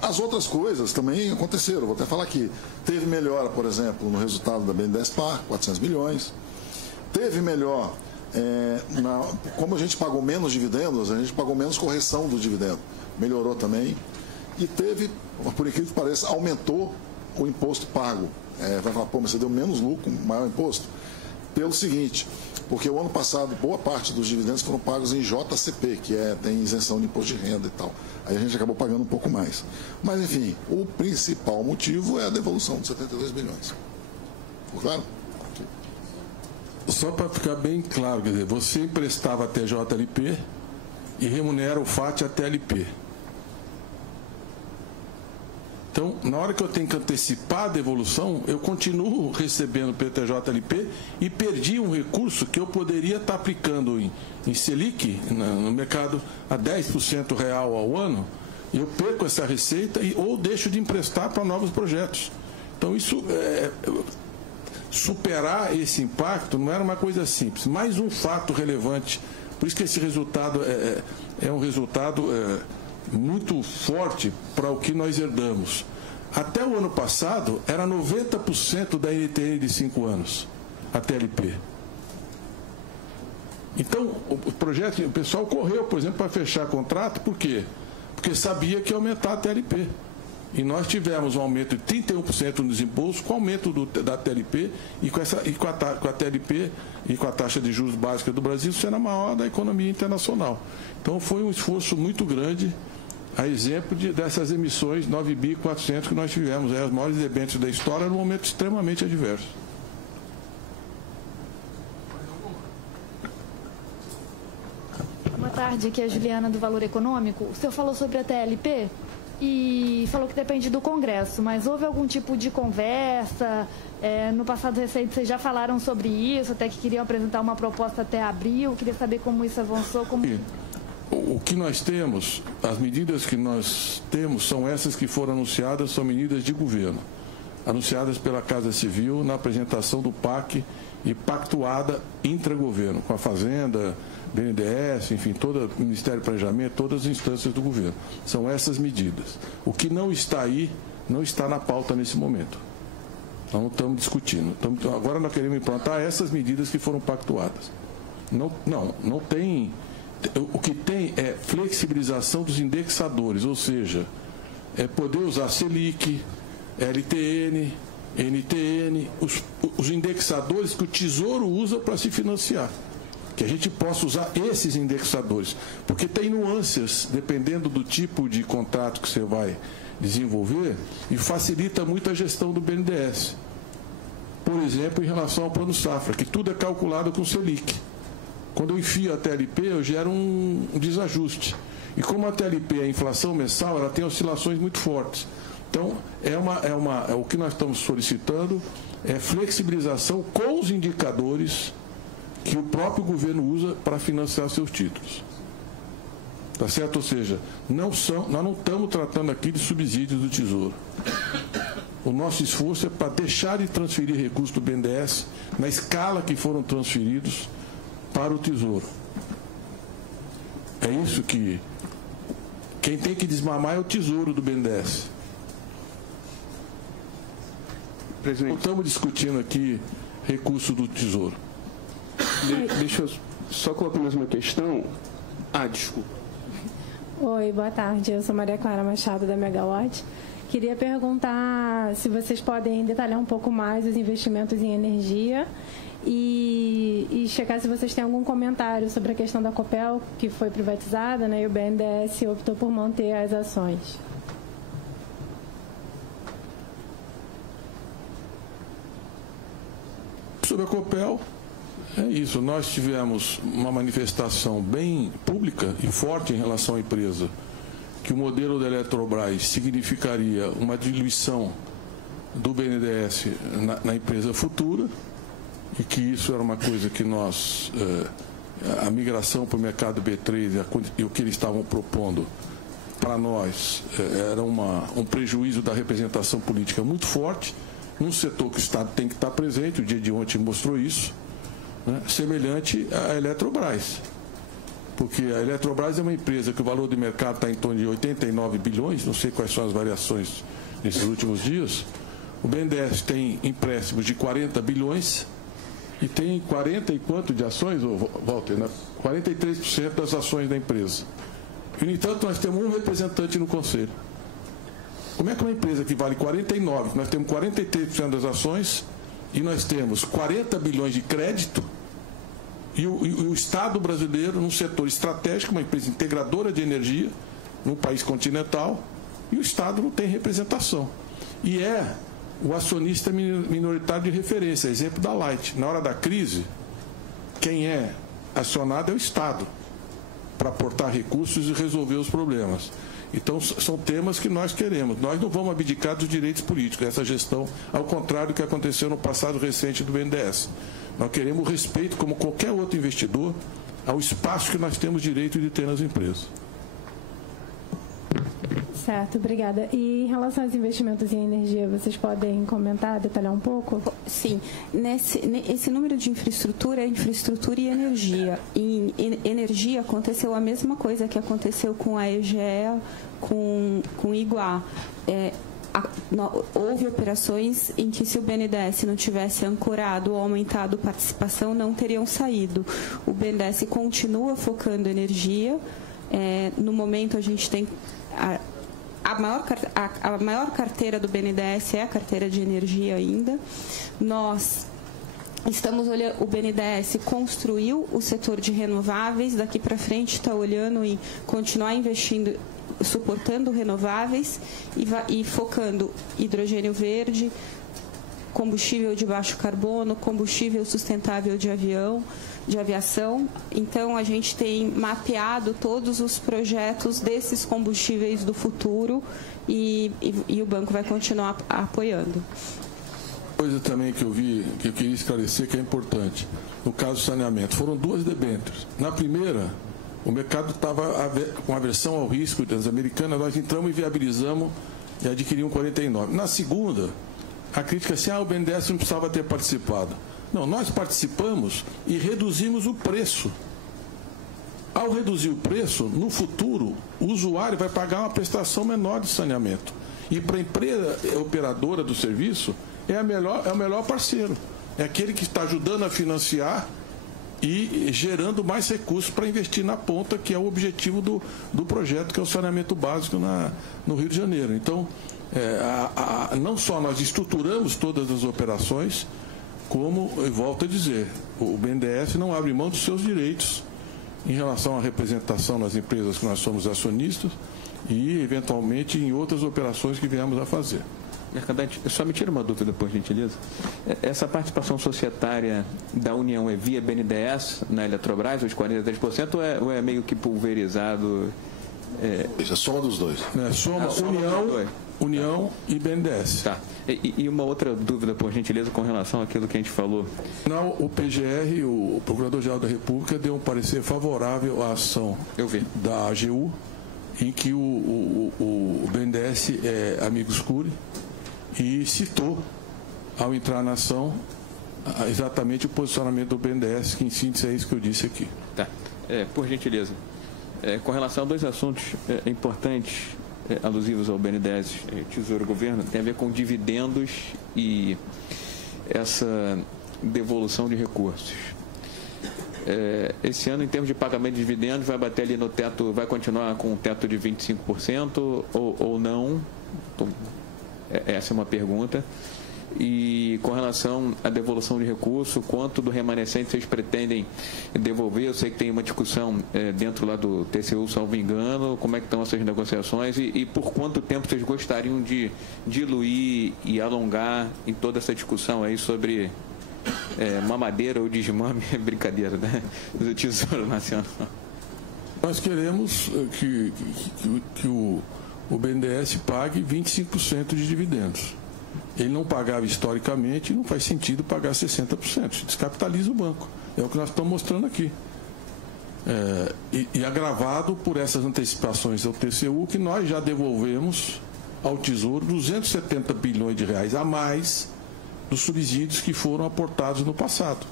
As outras coisas também aconteceram, vou até falar aqui. Teve melhora, por exemplo, no resultado da BNDES Par, 400 milhões. Teve melhor, como a gente pagou menos dividendos, a gente pagou menos correção do dividendo. Melhorou também. E teve, por incrível que pareça, aumentou o imposto pago. Vai falar, pô, mas você deu menos lucro, maior imposto? Pelo seguinte, porque o ano passado, boa parte dos dividendos foram pagos em JCP, que tem isenção de imposto de renda e tal. Aí a gente acabou pagando um pouco mais. Mas, enfim, o principal motivo é a devolução de 72 bilhões. Ficou claro? Só para ficar bem claro, quer dizer, você emprestava a TJLP e remunera o FAT a TLP. Então, na hora que eu tenho que antecipar a devolução, eu continuo recebendo PTJLP e perdi um recurso que eu poderia estar aplicando em Selic, no mercado, a 10% real ao ano, e eu perco essa receita ou deixo de emprestar para novos projetos. Então, isso superar esse impacto não era uma coisa simples. Mais um fato relevante, por isso que esse resultado é um resultado muito forte para o que nós herdamos. Até o ano passado, era 90% da NTN de 5 anos, a TLP. Então, o pessoal correu, por exemplo, para fechar contrato, por quê? Porque sabia que ia aumentar a TLP. E nós tivemos um aumento de 31% no desembolso, com o aumento da TLP e com a TLP e com a taxa de juros básica do Brasil sendo a maior da economia internacional. Então, foi um esforço muito grande, a exemplo dessas emissões 9.400 que nós tivemos, as maiores debêntures da história, num momento extremamente adverso. Boa tarde, aqui é a Juliana do Valor Econômico. O senhor falou sobre a TLP e falou que depende do Congresso, mas houve algum tipo de conversa? No passado recente vocês já falaram sobre isso, até que queriam apresentar uma proposta até abril. Queria saber como isso avançou. O que nós temos, as medidas que nós temos são essas que foram anunciadas, são medidas de governo, anunciadas pela Casa Civil na apresentação do PAC e pactuada intragoverno, com a Fazenda, BNDES, enfim, todo o Ministério do Planejamento, todas as instâncias do governo. São essas medidas. O que não está aí, não está na pauta nesse momento. Nós não estamos discutindo. Agora nós queremos implantar essas medidas que foram pactuadas. Não tem... O que tem é flexibilização dos indexadores, ou seja, poder usar Selic, LTN, NTN, os indexadores que o Tesouro usa para se financiar. Que a gente possa usar esses indexadores, porque tem nuances, dependendo do tipo de contrato que você vai desenvolver, e facilita muito a gestão do BNDES. Por exemplo, em relação ao Plano Safra, que tudo é calculado com Selic. Quando eu enfio a TLP, eu gero um desajuste. E como a TLP é a inflação mensal, ela tem oscilações muito fortes. Então, o que nós estamos solicitando é flexibilização com os indicadores que o próprio governo usa para financiar seus títulos. Tá certo? Ou seja, nós não estamos tratando aqui de subsídios do Tesouro. O nosso esforço é para deixar de transferir recursos do BNDES na escala que foram transferidos para o Tesouro. É isso que... Quem tem que desmamar é o Tesouro do BNDES. Presidente. Não estamos discutindo aqui recurso do Tesouro. Deixa eu só colocar mais uma questão. Desculpa. Oi, boa tarde. Eu sou Maria Clara Machado, da Megawatt. Queria perguntar se vocês podem detalhar um pouco mais os investimentos em energia e checar se vocês têm algum comentário sobre a questão da Copel, que foi privatizada, né, e o BNDES optou por manter as ações. Sobre a Copel, é isso. Nós tivemos uma manifestação bem pública e forte em relação à empresa, que o modelo da Eletrobras significaria uma diluição do BNDES na empresa futura, e que isso era uma coisa que nós, a migração para o mercado B3 e o que eles estavam propondo, para nós, era um prejuízo da representação política muito forte, num setor que o Estado tem que estar presente, o dia de ontem mostrou isso, né, semelhante à Eletrobras. Porque a Eletrobras é uma empresa que o valor de mercado está em torno de 89 bilhões, não sei quais são as variações nesses últimos dias. O BNDES tem empréstimos de 40 bilhões e tem 40 e quanto de ações, Walter? 43% das ações da empresa. E, no entanto, nós temos um representante no Conselho. Como é que uma empresa que vale 49, nós temos 43% das ações e nós temos 40 bilhões de crédito e o Estado brasileiro, num setor estratégico, uma empresa integradora de energia, num país continental, e o Estado não tem representação. E é o acionista minoritário de referência, exemplo da Light. Na hora da crise, quem é acionado é o Estado, para aportar recursos e resolver os problemas. Então, são temas que nós queremos. Nós não vamos abdicar dos direitos políticos, essa gestão, ao contrário do que aconteceu no passado recente do BNDES. Nós queremos respeito, como qualquer outro investidor, ao espaço que nós temos direito de ter nas empresas. Certo, obrigada. E em relação aos investimentos em energia, vocês podem comentar, detalhar um pouco? Sim. Esse número de infraestrutura é infraestrutura e energia. Em energia aconteceu a mesma coisa que aconteceu com a EGEA, com Iguá. Houve operações em que, se o BNDES não tivesse ancorado ou aumentado participação, não teriam saído. O BNDES continua focando energia. No momento, a gente tem... A maior carteira do BNDES é a carteira de energia ainda. Nós estamos olhando, o BNDES construiu o setor de renováveis, daqui para frente está olhando em continuar investindo, suportando renováveis e focando hidrogênio verde, combustível de baixo carbono, combustível sustentável de aviação. Então, a gente tem mapeado todos os projetos desses combustíveis do futuro e o banco vai continuar apoiando. Coisa também que eu vi, que eu queria esclarecer, que é importante. No caso do saneamento, foram 2 debêntures. Na primeira, o mercado estava com aversão ao risco das americanas, nós entramos e viabilizamos e adquirimos 49. Na segunda, a crítica é assim, o BNDES não precisava ter participado. Não, nós participamos e reduzimos o preço. Ao reduzir o preço, no futuro, o usuário vai pagar uma prestação menor de saneamento. E para a empresa operadora do serviço, é o melhor parceiro. É aquele que está ajudando a financiar e gerando mais recursos para investir na ponta, que é o objetivo do projeto, que é o saneamento básico no Rio de Janeiro. Então, não só nós estruturamos todas as operações, como, eu volto a dizer, o BNDES não abre mão dos seus direitos em relação à representação nas empresas que nós somos acionistas e, eventualmente, em outras operações que viemos a fazer. Mercadante, só me tira uma dúvida, por gentileza. Essa participação societária da União é via BNDES na Eletrobras, os 43%, ou é meio que pulverizado? Isso é soma dos dois. Soma União e BNDES. Tá. E uma outra dúvida, por gentileza, com relação àquilo que a gente falou. Não, o PGR, o Procurador-Geral da República, deu um parecer favorável à ação da AGU, em que o BNDES é amicus curiae e citou, ao entrar na ação, exatamente o posicionamento do BNDES, que em síntese é isso que eu disse aqui. Tá. Por gentileza, com relação a 2 assuntos importantes, alusivos ao BNDES, Tesouro e Governo, tem a ver com dividendos e essa devolução de recursos. Esse ano, em termos de pagamento de dividendos, vai bater ali no teto, vai continuar com o teto de 25% ou não? Então, essa é uma pergunta. E com relação à devolução de recurso, quanto do remanescente vocês pretendem devolver? Eu sei que tem uma discussão dentro lá do TCU, salvo engano. Como é que estão essas negociações e por quanto tempo vocês gostariam de diluir e alongar em toda essa discussão aí sobre mamadeira ou desmame? Brincadeira, né? Do Tesouro Nacional. Nós queremos que o BNDES pague 25% de dividendos. Ele não pagava historicamente, não faz sentido pagar 60%. Descapitaliza o banco. É o que nós estamos mostrando aqui. E agravado por essas antecipações ao TCU, que nós já devolvemos ao Tesouro 270 bilhões de reais a mais dos subsídios que foram aportados no passado.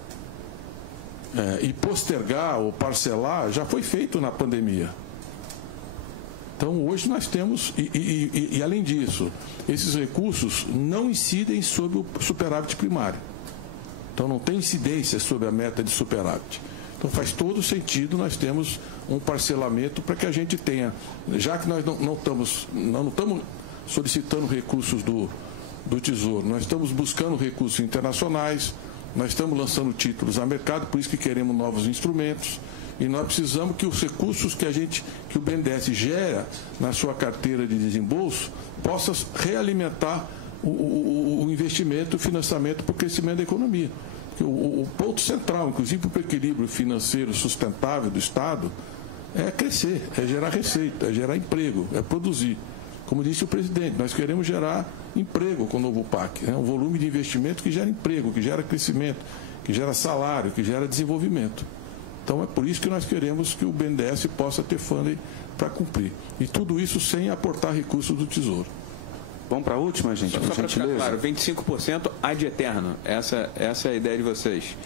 E postergar ou parcelar já foi feito na pandemia. Então, hoje nós temos, e além disso, esses recursos não incidem sobre o superávit primário. Então, não tem incidência sobre a meta de superávit. Então, faz todo sentido nós temos um parcelamento para que a gente tenha, já que nós não estamos solicitando recursos do Tesouro, nós estamos buscando recursos internacionais, nós estamos lançando títulos a mercado, por isso que queremos novos instrumentos. E nós precisamos que os recursos que o BNDES gera na sua carteira de desembolso possa realimentar o investimento, o financiamento para o crescimento da economia. Porque o ponto central, inclusive para o equilíbrio financeiro sustentável do Estado, é crescer, é gerar receita, é gerar emprego, é produzir. Como disse o presidente, nós queremos gerar emprego com o novo PAC, um volume de investimento que gera emprego, que gera crescimento, que gera salário, que gera desenvolvimento. Então, é por isso que nós queremos que o BNDES possa ter funding para cumprir. E tudo isso sem aportar recursos do Tesouro. Vamos para a última, gente? Só para ficar claro, 25% ad eterno. Essa é a ideia de vocês.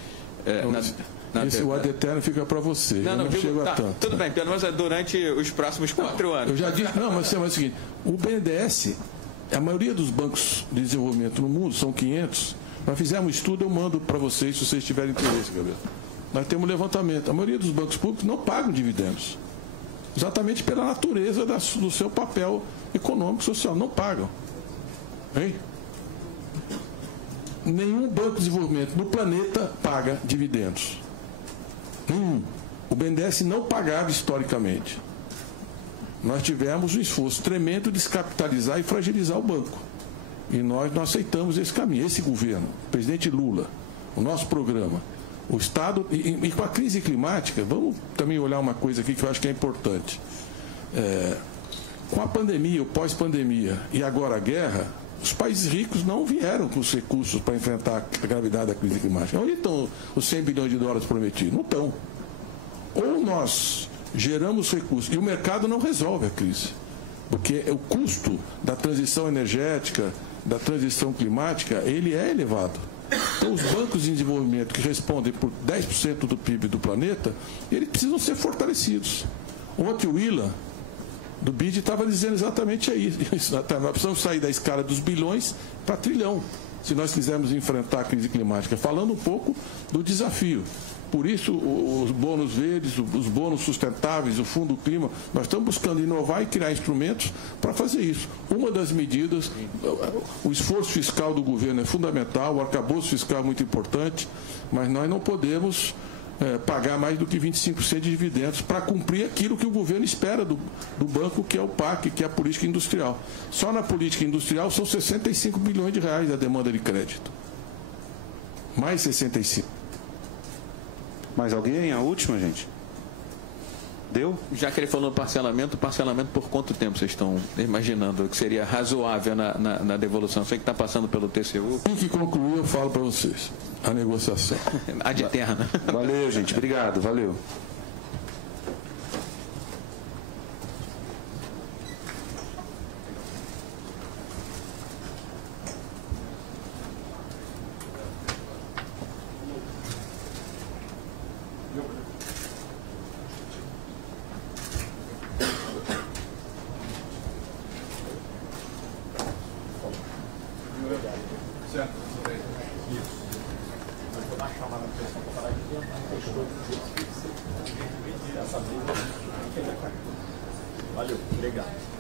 O ad eterno fica para você. Não chego a tanto. Tudo bem, pelo menos durante os próximos 4 anos. Eu já disse, mas é o seguinte, o BNDES, a maioria dos bancos de desenvolvimento no mundo, são 500. Nós fizemos um estudo, eu mando para vocês, se vocês tiverem interesse, Gabriel. Nós temos um levantamento. A maioria dos bancos públicos não pagam dividendos. Exatamente pela natureza do seu papel econômico e social. Não pagam. Hein? Nenhum banco de desenvolvimento no planeta paga dividendos. Nenhum. O BNDES não pagava historicamente. Nós tivemos um esforço tremendo de descapitalizar e fragilizar o banco. E nós não aceitamos esse caminho. Esse governo, o presidente Lula, o nosso programa, o Estado, e com a crise climática, vamos também olhar uma coisa aqui que eu acho que é importante. Com a pandemia, o pós-pandemia e agora a guerra, os países ricos não vieram com os recursos para enfrentar a gravidade da crise climática. Onde estão os 100 bilhões de dólares prometidos? Não estão. Ou nós geramos recursos, e o mercado não resolve a crise, porque o custo da transição energética, da transição climática, ele é elevado. Então, os bancos de desenvolvimento que respondem por 10% do PIB do planeta, eles precisam ser fortalecidos. Ontem o Willa, do BID, estava dizendo exatamente isso. Nós precisamos sair da escala dos bilhões para trilhão, se nós quisermos enfrentar a crise climática. Falando um pouco do desafio. Por isso, os bônus verdes, os bônus sustentáveis, o Fundo Clima, nós estamos buscando inovar e criar instrumentos para fazer isso. Uma das medidas, o esforço fiscal do governo é fundamental, o arcabouço fiscal é muito importante, mas nós não podemos pagar mais do que 25% de dividendos para cumprir aquilo que o governo espera do banco, que é o PAC, que é a política industrial. Só na política industrial são 65 bilhões de reais a demanda de crédito. Mais 65. Mais alguém? A última, gente? Deu? Já que ele falou parcelamento por quanto tempo vocês estão imaginando que seria razoável na devolução? Você que está passando pelo TCU. Assim que concluir, eu falo para vocês a negociação. Ad eterna. Valeu, gente. Obrigado. Valeu. Valeu, obrigado.